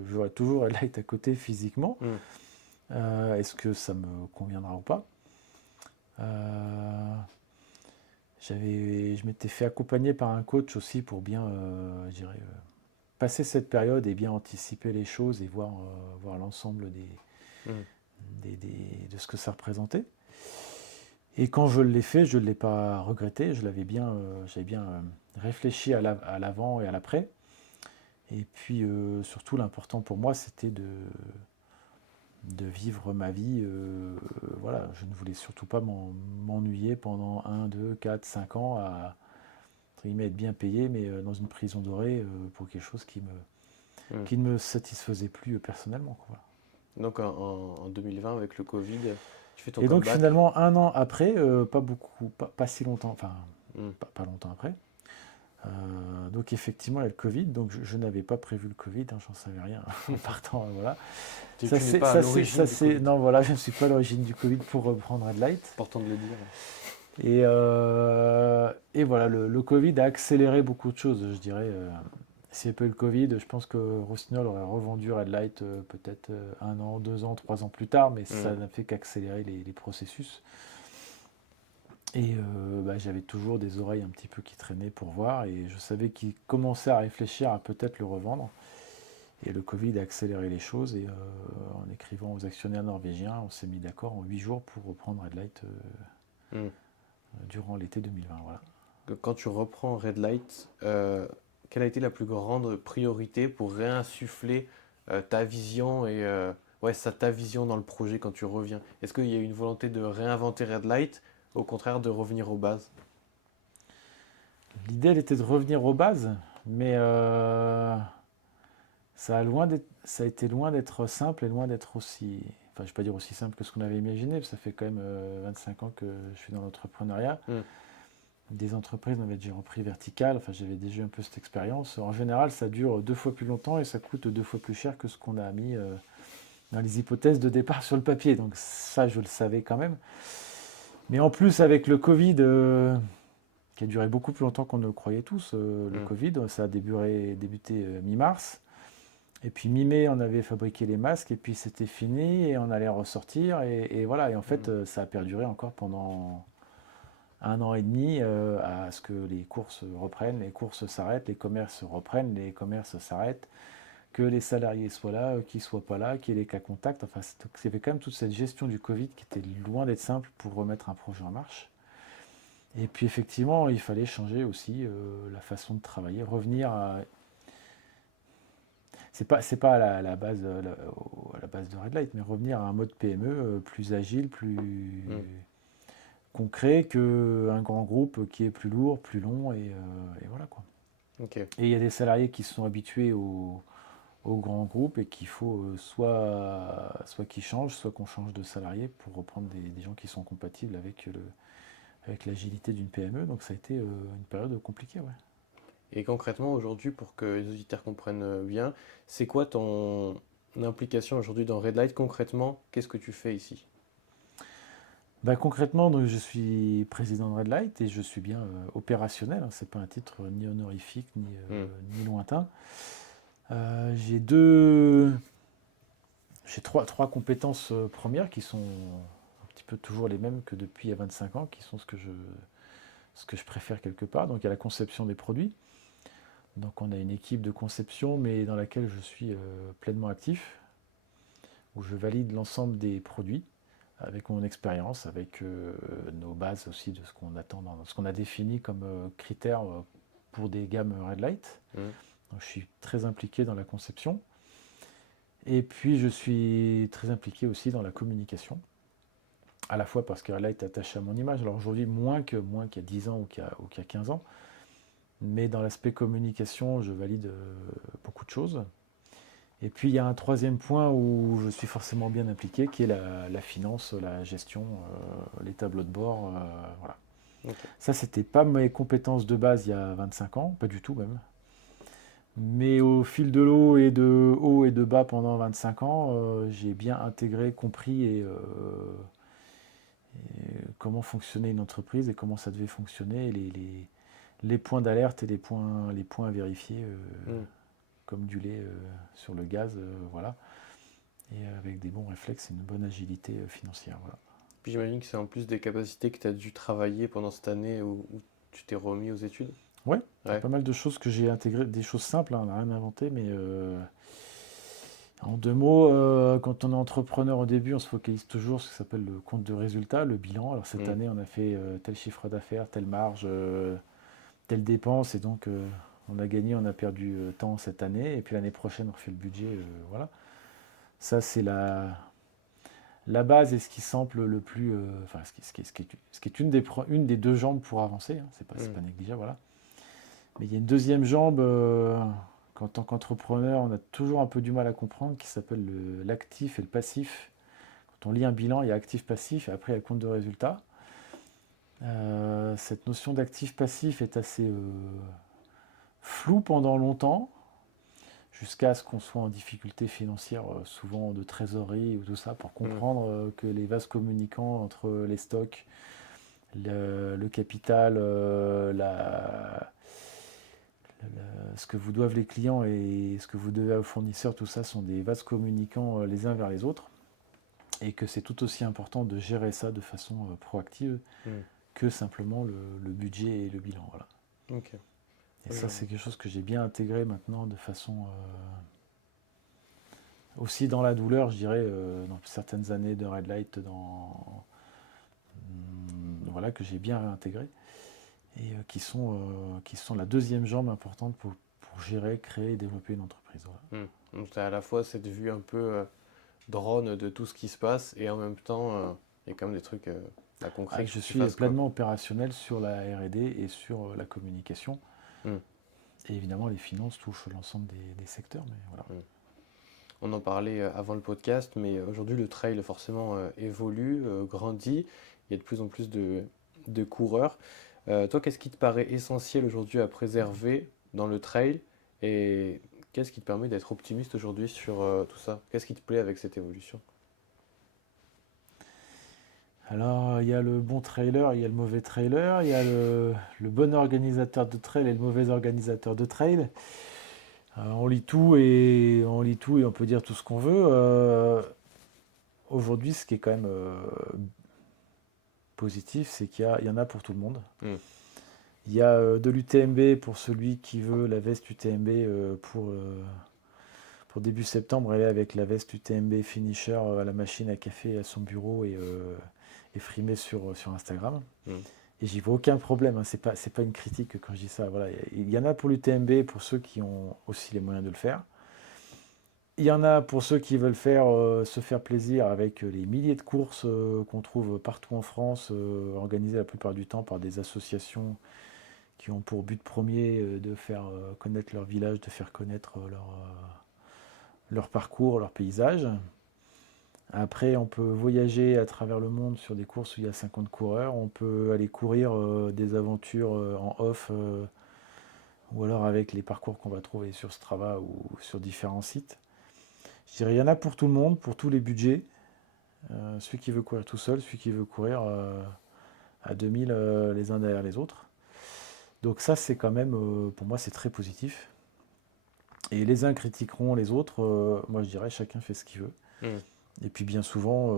j'aurai toujours Red Light à côté physiquement? Est-ce que ça me conviendra ou pas? Je m'étais fait accompagner par un coach aussi pour bien, je dirais, passer cette période et bien anticiper les choses et voir l'ensemble de ce que ça représentait. Et quand je l'ai fait, je ne l'ai pas regretté, j'avais bien réfléchi à l'avant et à l'après. Et puis surtout l'important pour moi, c'était de vivre ma vie. Voilà, je ne voulais surtout pas m'ennuyer pendant 1, 2, 4, 5 ans à entre guillemets, être bien payé, mais dans une prison dorée pour quelque chose Hmm. qui ne me satisfaisait plus personnellement, quoi. Donc en 2020, avec le Covid, tu fais ton Et donc comeback. finalement, un an après, pas beaucoup, pas si longtemps, enfin Hmm. pas longtemps après, donc effectivement, il y a le Covid, donc je n'avais pas prévu le Covid, hein, j'en savais rien en partant, voilà. Tu n'es pas à l'origine du Covid. Non, voilà, je ne suis pas à l'origine du Covid pour reprendre Red Light. Important de le dire. Et voilà, le Covid a accéléré beaucoup de choses, je dirais. S'il n'y avait pas eu le Covid, je pense que Rossignol aurait revendu Red Light peut-être 1 an, 2 ans, 3 ans plus tard, mais Hmm. ça n'a fait qu'accélérer les processus. Et j'avais toujours des oreilles un petit peu qui traînaient pour voir, et je savais qu'il commençait à réfléchir à peut-être le revendre. Et le Covid a accéléré les choses, et en écrivant aux actionnaires norvégiens, on s'est mis d'accord en 8 jours pour reprendre Red Light Hmm. durant l'été 2020. Voilà. Quand tu reprends Red Light, quelle a été la plus grande priorité pour réinsuffler ta vision et ouais, ta vision dans le projet quand tu reviens? Est-ce qu'il y a une volonté de réinventer Red Light, au contraire de revenir aux bases? L'idée, elle était de revenir aux bases, mais ça a été loin d'être simple et loin d'être aussi, enfin, je ne vais pas dire aussi simple que ce qu'on avait imaginé, parce que ça fait quand même 25 ans que je suis dans l'entrepreneuriat. Hmm. Des entreprises m'avaient déjà repris vertical, enfin, j'avais déjà eu un peu cette expérience. En général, ça dure 2 fois plus longtemps et ça coûte 2 fois plus cher que ce qu'on a mis dans les hypothèses de départ sur le papier. Donc ça, je le savais quand même. Mais en plus, avec le Covid, qui a duré beaucoup plus longtemps qu'on ne le croyait tous, le Hmm. Covid, ça a débuté mi-mars. Et puis mi-mai, on avait fabriqué les masques, et puis c'était fini, et on allait ressortir. Et voilà, et en fait, Hmm. ça a perduré encore pendant 1 an et demi à ce que les courses reprennent, les courses s'arrêtent, les commerces reprennent, les commerces s'arrêtent, que les salariés soient là, qu'ils ne soient pas là, qu'il y ait les cas contacts. Enfin, il y avait quand même toute cette gestion du Covid qui était loin d'être simple pour remettre un projet en marche. Et puis effectivement, il fallait changer aussi la façon de travailler, revenir à... C'est pas à la base, à la base de Red Light, mais revenir à un mode PME plus agile, plus Hmm. concret qu'un grand groupe qui est plus lourd, plus long, et voilà quoi. Ok. Et il y a des salariés qui se sont habitués au grand groupe et qu'il faut soit qu'ils changent, soit qu'on change de salarié pour reprendre des gens qui sont compatibles avec l'agilité d'une PME. Donc ça a été une période compliquée, ouais. Et concrètement, aujourd'hui, pour que les auditeurs comprennent bien, c'est quoi ton implication aujourd'hui dans Red Light? Concrètement, qu'est-ce que tu fais ici? Bah, concrètement, donc, je suis président de Red Light et je suis bien opérationnel, hein. C'est pas un titre ni honorifique Hmm. ni lointain. J'ai trois compétences premières qui sont un petit peu toujours les mêmes que depuis il y a 25 ans, qui sont ce que je préfère quelque part. Donc il y a la conception des produits. Donc on a une équipe de conception, mais dans laquelle je suis pleinement actif, où je valide l'ensemble des produits avec mon expérience, avec nos bases aussi de ce qu'on attend, ce qu'on a défini comme critères pour des gammes Red Light. Hmm. Donc, je suis très impliqué dans la conception. Et puis je suis très impliqué aussi dans la communication, à la fois parce que Red Light est attaché à mon image. Alors aujourd'hui, moins qu'il y a 10 ans ou qu'il y a 15 ans. Mais dans l'aspect communication, je valide beaucoup de choses. Et puis il y a un troisième point où je suis forcément bien impliqué, qui est la finance, la gestion, les tableaux de bord. Voilà. Ok. Ça, c'était pas mes compétences de base il y a 25 ans, pas du tout même. Mais au fil de l'eau et de haut et de bas pendant 25 ans, j'ai bien intégré, compris comment fonctionnait une entreprise et comment ça devait fonctionner, les points d'alerte et les points à vérifier, Hmm. comme du lait sur le gaz, voilà. Et avec des bons réflexes et une bonne agilité financière, voilà. Puis j'imagine que c'est en plus des capacités que tu as dû travailler pendant cette année où tu t'es remis aux études. Ouais, il y a Ouais. pas mal de choses que j'ai intégrées, des choses simples, hein, on n'a rien inventé, mais en 2 mots, quand on est entrepreneur au début, on se focalise toujours sur ce qui s'appelle le compte de résultat, le bilan. Alors cette Hmm. année, on a fait tel chiffre d'affaires, telle marge, telle dépense, et donc on a gagné, on a perdu tant cette année, et puis l'année prochaine, on refait le budget, voilà. Ça, c'est la la base est ce qui semble le plus, enfin ce qui est une des deux jambes pour avancer, hein, c'est pas négligeable, voilà. Mais il y a une deuxième jambe qu'en tant qu'entrepreneur, on a toujours un peu du mal à comprendre, qui s'appelle l'actif et le passif. Quand on lit un bilan, il y a actif-passif et après il y a le compte de résultat. Cette notion d'actif-passif est assez floue pendant longtemps, jusqu'à ce qu'on soit en difficulté financière, souvent de trésorerie ou tout ça, pour comprendre que les vases communicants entre les stocks, le capital, ce que vous doivent les clients et ce que vous devez aux fournisseurs, tout ça sont des vases communicants les uns vers les autres, et que c'est tout aussi important de gérer ça de façon proactive que simplement le budget et le bilan. Voilà. Ok. Et ça, c'est quelque chose que j'ai bien intégré maintenant de façon aussi dans la douleur, je dirais, dans certaines années de Red Light, voilà, que j'ai bien réintégré et qui sont la deuxième jambe importante pour gérer, créer et développer une entreprise. Voilà. Donc tu as à la fois cette vue un peu drone de tout ce qui se passe et en même temps, il y a quand même des trucs concrets que Je tu suis fasses, pleinement opérationnel sur la R&D et sur la communication. Et évidemment, les finances touchent l'ensemble des secteurs. Mais voilà. On en parlait avant le podcast, mais aujourd'hui le trail forcément évolue, grandit. Il y a de plus en plus de coureurs. Toi, qu'est-ce qui te paraît essentiel aujourd'hui à préserver dans le trail et qu'est-ce qui te permet d'être optimiste aujourd'hui sur tout ça? Qu'est-ce qui te plaît avec cette évolution? Alors, il y a le bon trailer, il y a le mauvais trailer, il y a le bon organisateur de trail et le mauvais organisateur de trail. On lit tout et on peut dire tout ce qu'on veut. Aujourd'hui, ce qui est quand même positif, c'est qu'il y en a pour tout le monde. Il y a de l'UTMB pour celui qui veut la veste UTMB pour début septembre, aller avec la veste UTMB Finisher à la machine à café à son bureau et frimer sur Instagram. Et j'y vois aucun problème, hein. C'est pas une critique quand je dis ça. Voilà. Il y en a pour l'UTMB, pour ceux qui ont aussi les moyens de le faire. Il y en a pour ceux qui veulent se faire plaisir avec les milliers de courses qu'on trouve partout en France, organisées la plupart du temps par des associations qui ont pour but premier de faire connaître leur village, de faire connaître leur parcours, leur paysage. Après, on peut voyager à travers le monde sur des courses où il y a 50 coureurs. On peut aller courir des aventures en off ou alors avec les parcours qu'on va trouver sur Strava ou sur différents sites. Je dirais, il y en a pour tout le monde, pour tous les budgets. Celui qui veut courir tout seul, celui qui veut courir à 2000 les uns derrière les autres. Donc ça, c'est quand même, pour moi, c'est très positif. Et les uns critiqueront les autres. Moi, je dirais, chacun fait ce qu'il veut. Et puis bien souvent,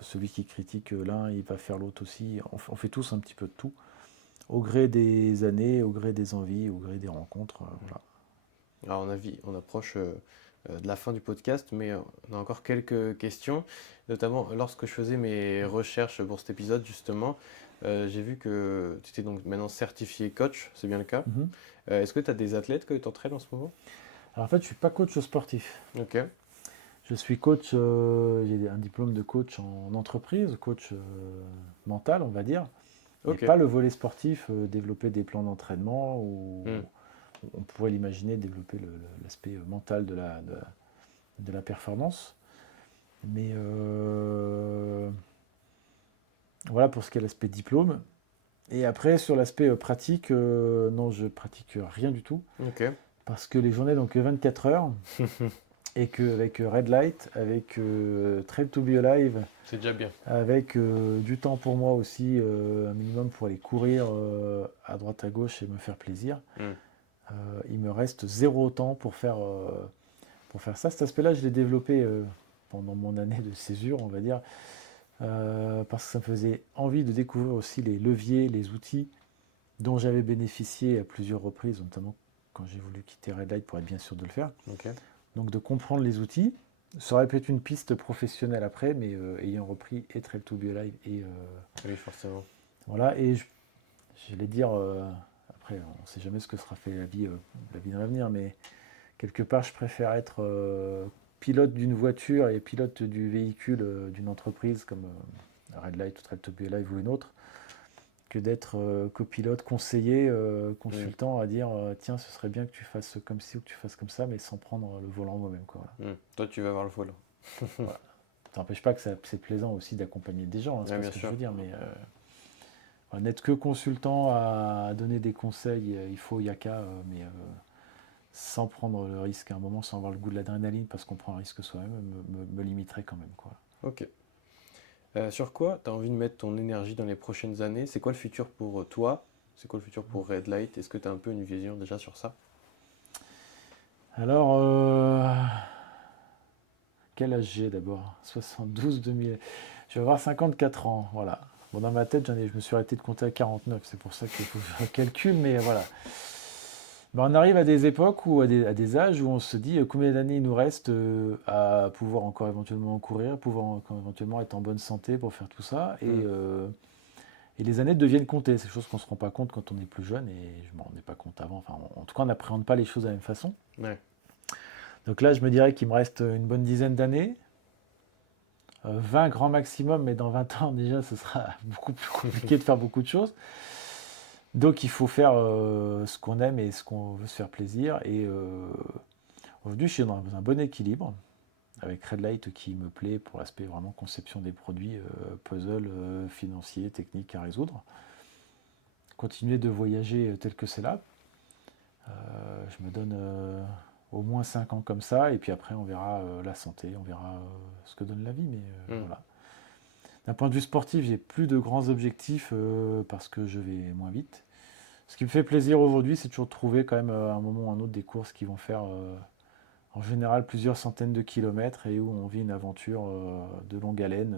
celui qui critique l'un, il va faire l'autre aussi. On fait tous un petit peu de tout, au gré des années, au gré des envies, au gré des rencontres. Voilà. Alors on approche de la fin du podcast, mais on a encore quelques questions. Notamment, lorsque je faisais mes recherches pour cet épisode, justement, j'ai vu que tu étais donc maintenant certifié coach, c'est bien le cas. Est-ce que tu as des athlètes que tu entraînes en ce moment? Alors en fait, je ne suis pas coach sportif. Ok. Je suis coach, j'ai un diplôme de coach en entreprise, coach mental, on va dire. Et pas le volet sportif, développer des plans d'entraînement, ou on pourrait l'imaginer développer l'aspect mental de la performance. Mais voilà pour ce qui est l'aspect diplôme. Et après, sur l'aspect pratique, non, je pratique rien du tout. Parce que les journées n'ont que 24 heures. Et qu'avec Red Light, avec Trail to Be Alive, c'est déjà bien. Avec du temps pour moi aussi, un minimum pour aller courir à droite à gauche et me faire plaisir, il me reste zéro temps pour faire ça. Cet aspect-là, je l'ai développé pendant mon année de césure, on va dire, parce que ça me faisait envie de découvrir aussi les leviers, les outils dont j'avais bénéficié à plusieurs reprises, notamment quand j'ai voulu quitter Red Light pour être bien sûr de le faire. Donc de comprendre les outils. Ça aurait pu être une piste professionnelle après, mais ayant repris et Trail to Be Alive et... oui, forcément. Voilà, et j'allais dire, après, on ne sait jamais ce que sera fait la vie dans l'avenir, mais quelque part, je préfère être pilote d'une voiture et pilote du véhicule d'une entreprise comme Red Light ou Trail to Be Alive ou une autre, que d'être copilote, conseiller, consultant à dire tiens, ce serait bien que tu fasses comme ci ou que tu fasses comme ça, mais sans prendre le volant moi-même, quoi. Voilà. Toi, tu vas avoir le volant. Voilà. Ça n'empêche pas que c'est plaisant aussi d'accompagner des gens, hein, c'est pas Bien ce que sûr. je veux dire, mais n'être que consultant à donner des conseils, il faut, il y a qu'à, mais sans prendre le risque à un moment, sans avoir le goût de l'adrénaline, parce qu'on prend un risque soi-même, me limiterait quand même, quoi. Ok. Sur quoi tu as envie de mettre ton énergie dans les prochaines années? C'est quoi le futur pour toi? C'est quoi le futur pour Red Light? Est-ce que tu as un peu une vision déjà sur ça? Alors, quel âge j'ai d'abord? 72, 2000. Je vais avoir 54 ans, voilà. Bon, dans ma tête, je me suis arrêté de compter à 49, c'est pour ça qu'il faut que je calcule, mais voilà. Ben, on arrive à des époques ou à des âges où on se dit combien d'années il nous reste à pouvoir encore éventuellement courir, pouvoir encore éventuellement être en bonne santé pour faire tout ça. Et les années deviennent compter. C'est des choses qu'on ne se rend pas compte quand on est plus jeune et je ne m'en rendais pas compte avant. Enfin, en tout cas, on n'appréhende pas les choses de la même façon. Ouais. Donc là, je me dirais qu'il me reste une bonne dizaine d'années. 20 grand maximum, mais dans 20 ans, déjà, ce sera beaucoup plus compliqué de faire beaucoup de choses. Donc il faut faire ce qu'on aime et ce qu'on veut se faire plaisir. Et aujourd'hui, je suis dans un bon équilibre avec Red Light qui me plaît pour l'aspect vraiment conception des produits, puzzle, financier, technique à résoudre. Continuer de voyager tel que c'est là. Je me donne au moins 5 ans comme ça, et puis après on verra la santé, on verra ce que donne la vie. Mais voilà. D'un point de vue sportif, j'ai plus de grands objectifs parce que je vais moins vite. Ce qui me fait plaisir aujourd'hui, c'est toujours de trouver quand même à un moment ou à un autre des courses qui vont faire en général plusieurs centaines de kilomètres et où on vit une aventure de longue haleine.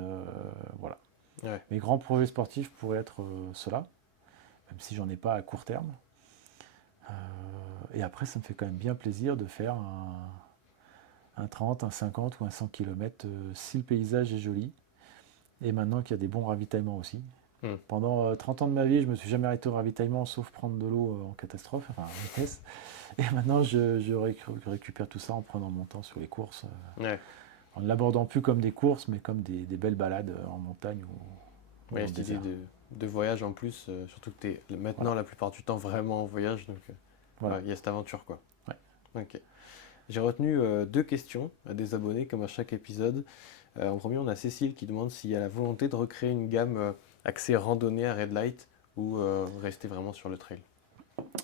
Voilà. Ouais. Mes grands projets sportifs pourraient être ceux-là, même si j'en ai pas à court terme. Et après, ça me fait quand même bien plaisir de faire un 30, un 50 ou un 100 km si le paysage est joli. Et maintenant qu'il y a des bons ravitaillements aussi. Pendant 30 ans de ma vie, je ne me suis jamais arrêté au ravitaillement sauf prendre de l'eau en catastrophe, enfin en vitesse. Et maintenant, je récupère tout ça en prenant mon temps sur les courses. En ne l'abordant plus comme des courses, mais comme des belles balades en montagne ou dans le cette désert. idée de voyage en plus, surtout que tu es maintenant la plupart du temps vraiment en voyage, donc il y a cette aventure, quoi. Ouais. Ok. J'ai retenu 2 questions à des abonnés, comme à chaque épisode. En premier, on a Cécile qui demande s'il y a la volonté de recréer une gamme axée randonnée à Red Light ou rester vraiment sur le trail.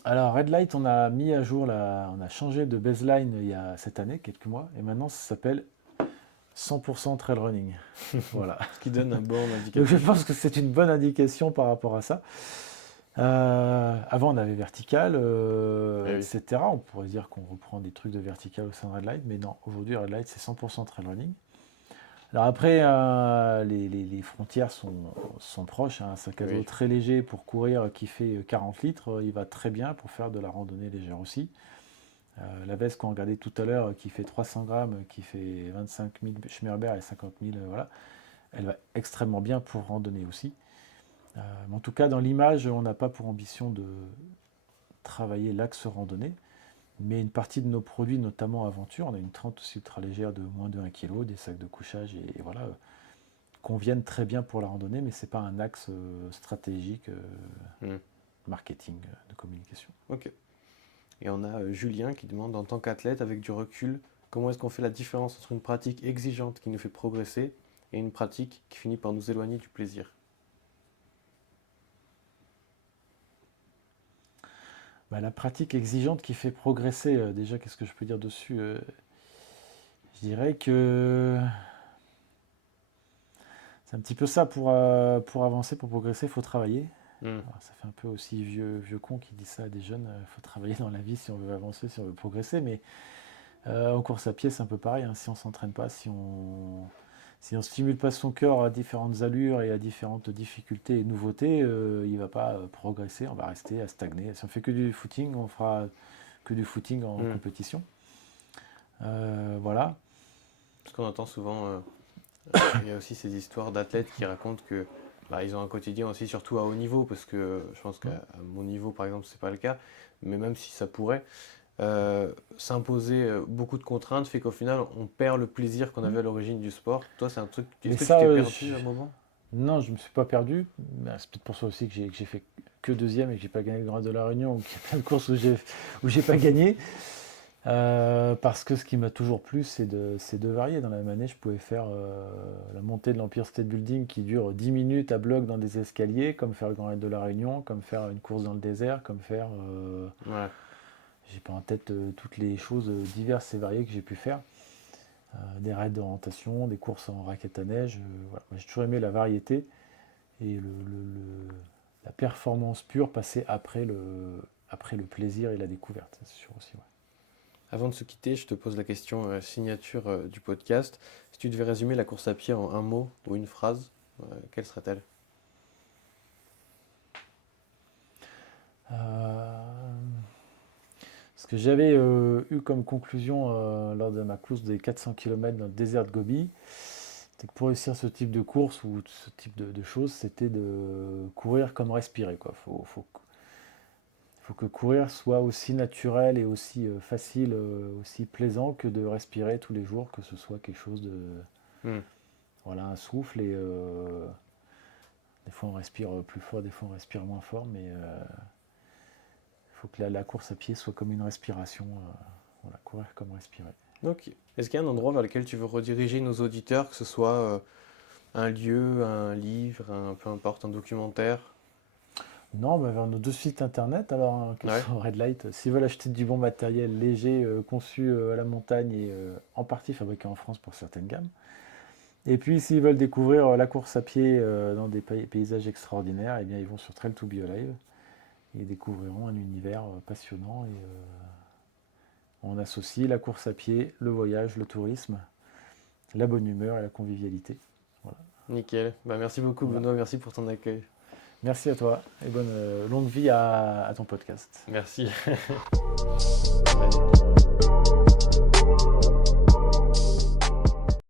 Alors Red Light, on a mis à jour, on a changé de baseline il y a cette année, quelques mois, et maintenant ça s'appelle 100% trail running. Voilà. Ce qui donne un bon indicatif. Donc je pense que c'est une bonne indication par rapport à ça. Avant on avait vertical, etc. On pourrait dire qu'on reprend des trucs de vertical au sein de Red Light, mais non, aujourd'hui Red Light c'est 100% trail running. Alors après, les frontières sont proches. Un sac à dos très léger pour courir qui fait 40 litres, il va très bien pour faire de la randonnée légère aussi. La veste qu'on regardait tout à l'heure qui fait 300 grammes, qui fait 25 000 Schmerber et 50 000, voilà, elle va extrêmement bien pour randonner aussi. Mais en tout cas, dans l'image, on n'a pas pour ambition de travailler l'axe randonnée. Mais une partie de nos produits, notamment Aventure, on a une 30 aussi ultra légère de moins de 1 kg, des sacs de couchage et voilà, conviennent très bien pour la randonnée, mais ce n'est pas un axe stratégique marketing de communication. Ok. Et on a Julien qui demande en tant qu'athlète, avec du recul, comment est-ce qu'on fait la différence entre une pratique exigeante qui nous fait progresser et une pratique qui finit par nous éloigner du plaisir? La pratique exigeante qui fait progresser, déjà, qu'est-ce que je peux dire dessus? Je dirais que c'est un petit peu ça, pour avancer, pour progresser, il faut travailler. Alors, ça fait un peu aussi vieux con qui dit ça à des jeunes, il faut travailler dans la vie si on veut avancer, si on veut progresser, mais en course à pied c'est un peu pareil, hein. Si on ne s'entraîne pas, si on ne stimule pas son cœur à différentes allures et à différentes difficultés et nouveautés, il ne va pas progresser, on va rester à stagner. Si on fait que du footing, on fera que du footing en compétition. Voilà. Parce qu'on entend souvent, il y a aussi ces histoires d'athlètes qui racontent que ils ont un quotidien aussi, surtout à haut niveau, parce que je pense qu'à mon niveau, par exemple, c'est pas le cas, mais même si ça pourrait, s'imposer beaucoup de contraintes fait qu'au final, on perd le plaisir qu'on avait à l'origine du sport. Toi, c'est un truc. Mais Est-ce que tu ça, t'es perdu à un moment? non, je ne me suis pas perdu. Ben, c'est peut-être pour ça aussi que j'ai fait que deuxième et que j'ai pas gagné le Grand Raid de la Réunion ou qu'il y a plein de courses où j'ai pas gagné. Parce que ce qui m'a toujours plu, c'est de varier. Dans la même année, je pouvais faire la montée de l'Empire State Building qui dure 10 minutes à bloc dans des escaliers, comme faire le Grand Raid de la Réunion, comme faire une course dans le désert, comme faire. Ouais. J'ai pas en tête toutes les choses diverses et variées que j'ai pu faire. Des raids d'orientation, des courses en raquette à neige. Voilà. Moi, j'ai toujours aimé la variété et la performance pure passée après le plaisir et la découverte, c'est sûr aussi. Ouais. Avant de se quitter, je te pose la question signature du podcast. Si tu devais résumer la course à pied en un mot ou une phrase, quelle serait-elle? Euh, Ce que j'avais eu comme conclusion lors de ma course des 400 km dans le désert de Gobi, c'est que pour réussir ce type de course ou ce type de choses, c'était de courir comme respirer, quoi. Faut que courir soit aussi naturel et aussi facile, aussi plaisant que de respirer tous les jours, que ce soit quelque chose de, Hmm. voilà, un souffle et des fois on respire plus fort, des fois on respire moins fort, mais il faut que la course à pied soit comme une respiration, voilà, courir comme respirer. Ok. Est-ce qu'il y a un endroit vers lequel tu veux rediriger nos auditeurs, que ce soit un lieu, un livre, peu importe, un documentaire? Non, bah, vers nos deux sites internet, alors, hein, qui Ouais. sont Red Light. S'ils veulent acheter du bon matériel léger, conçu à la montagne et en partie fabriqué en France pour certaines gammes. Et puis, s'ils veulent découvrir la course à pied dans des paysages extraordinaires, eh bien, ils vont sur Trail to Be Alive et découvriront un univers passionnant. Et on associe la course à pied, le voyage, le tourisme, la bonne humeur et la convivialité. Voilà. Nickel. Bah, merci beaucoup, Voilà. Benoît. Merci pour ton accueil. Merci à toi et bonne longue vie à ton podcast. Merci. Salut.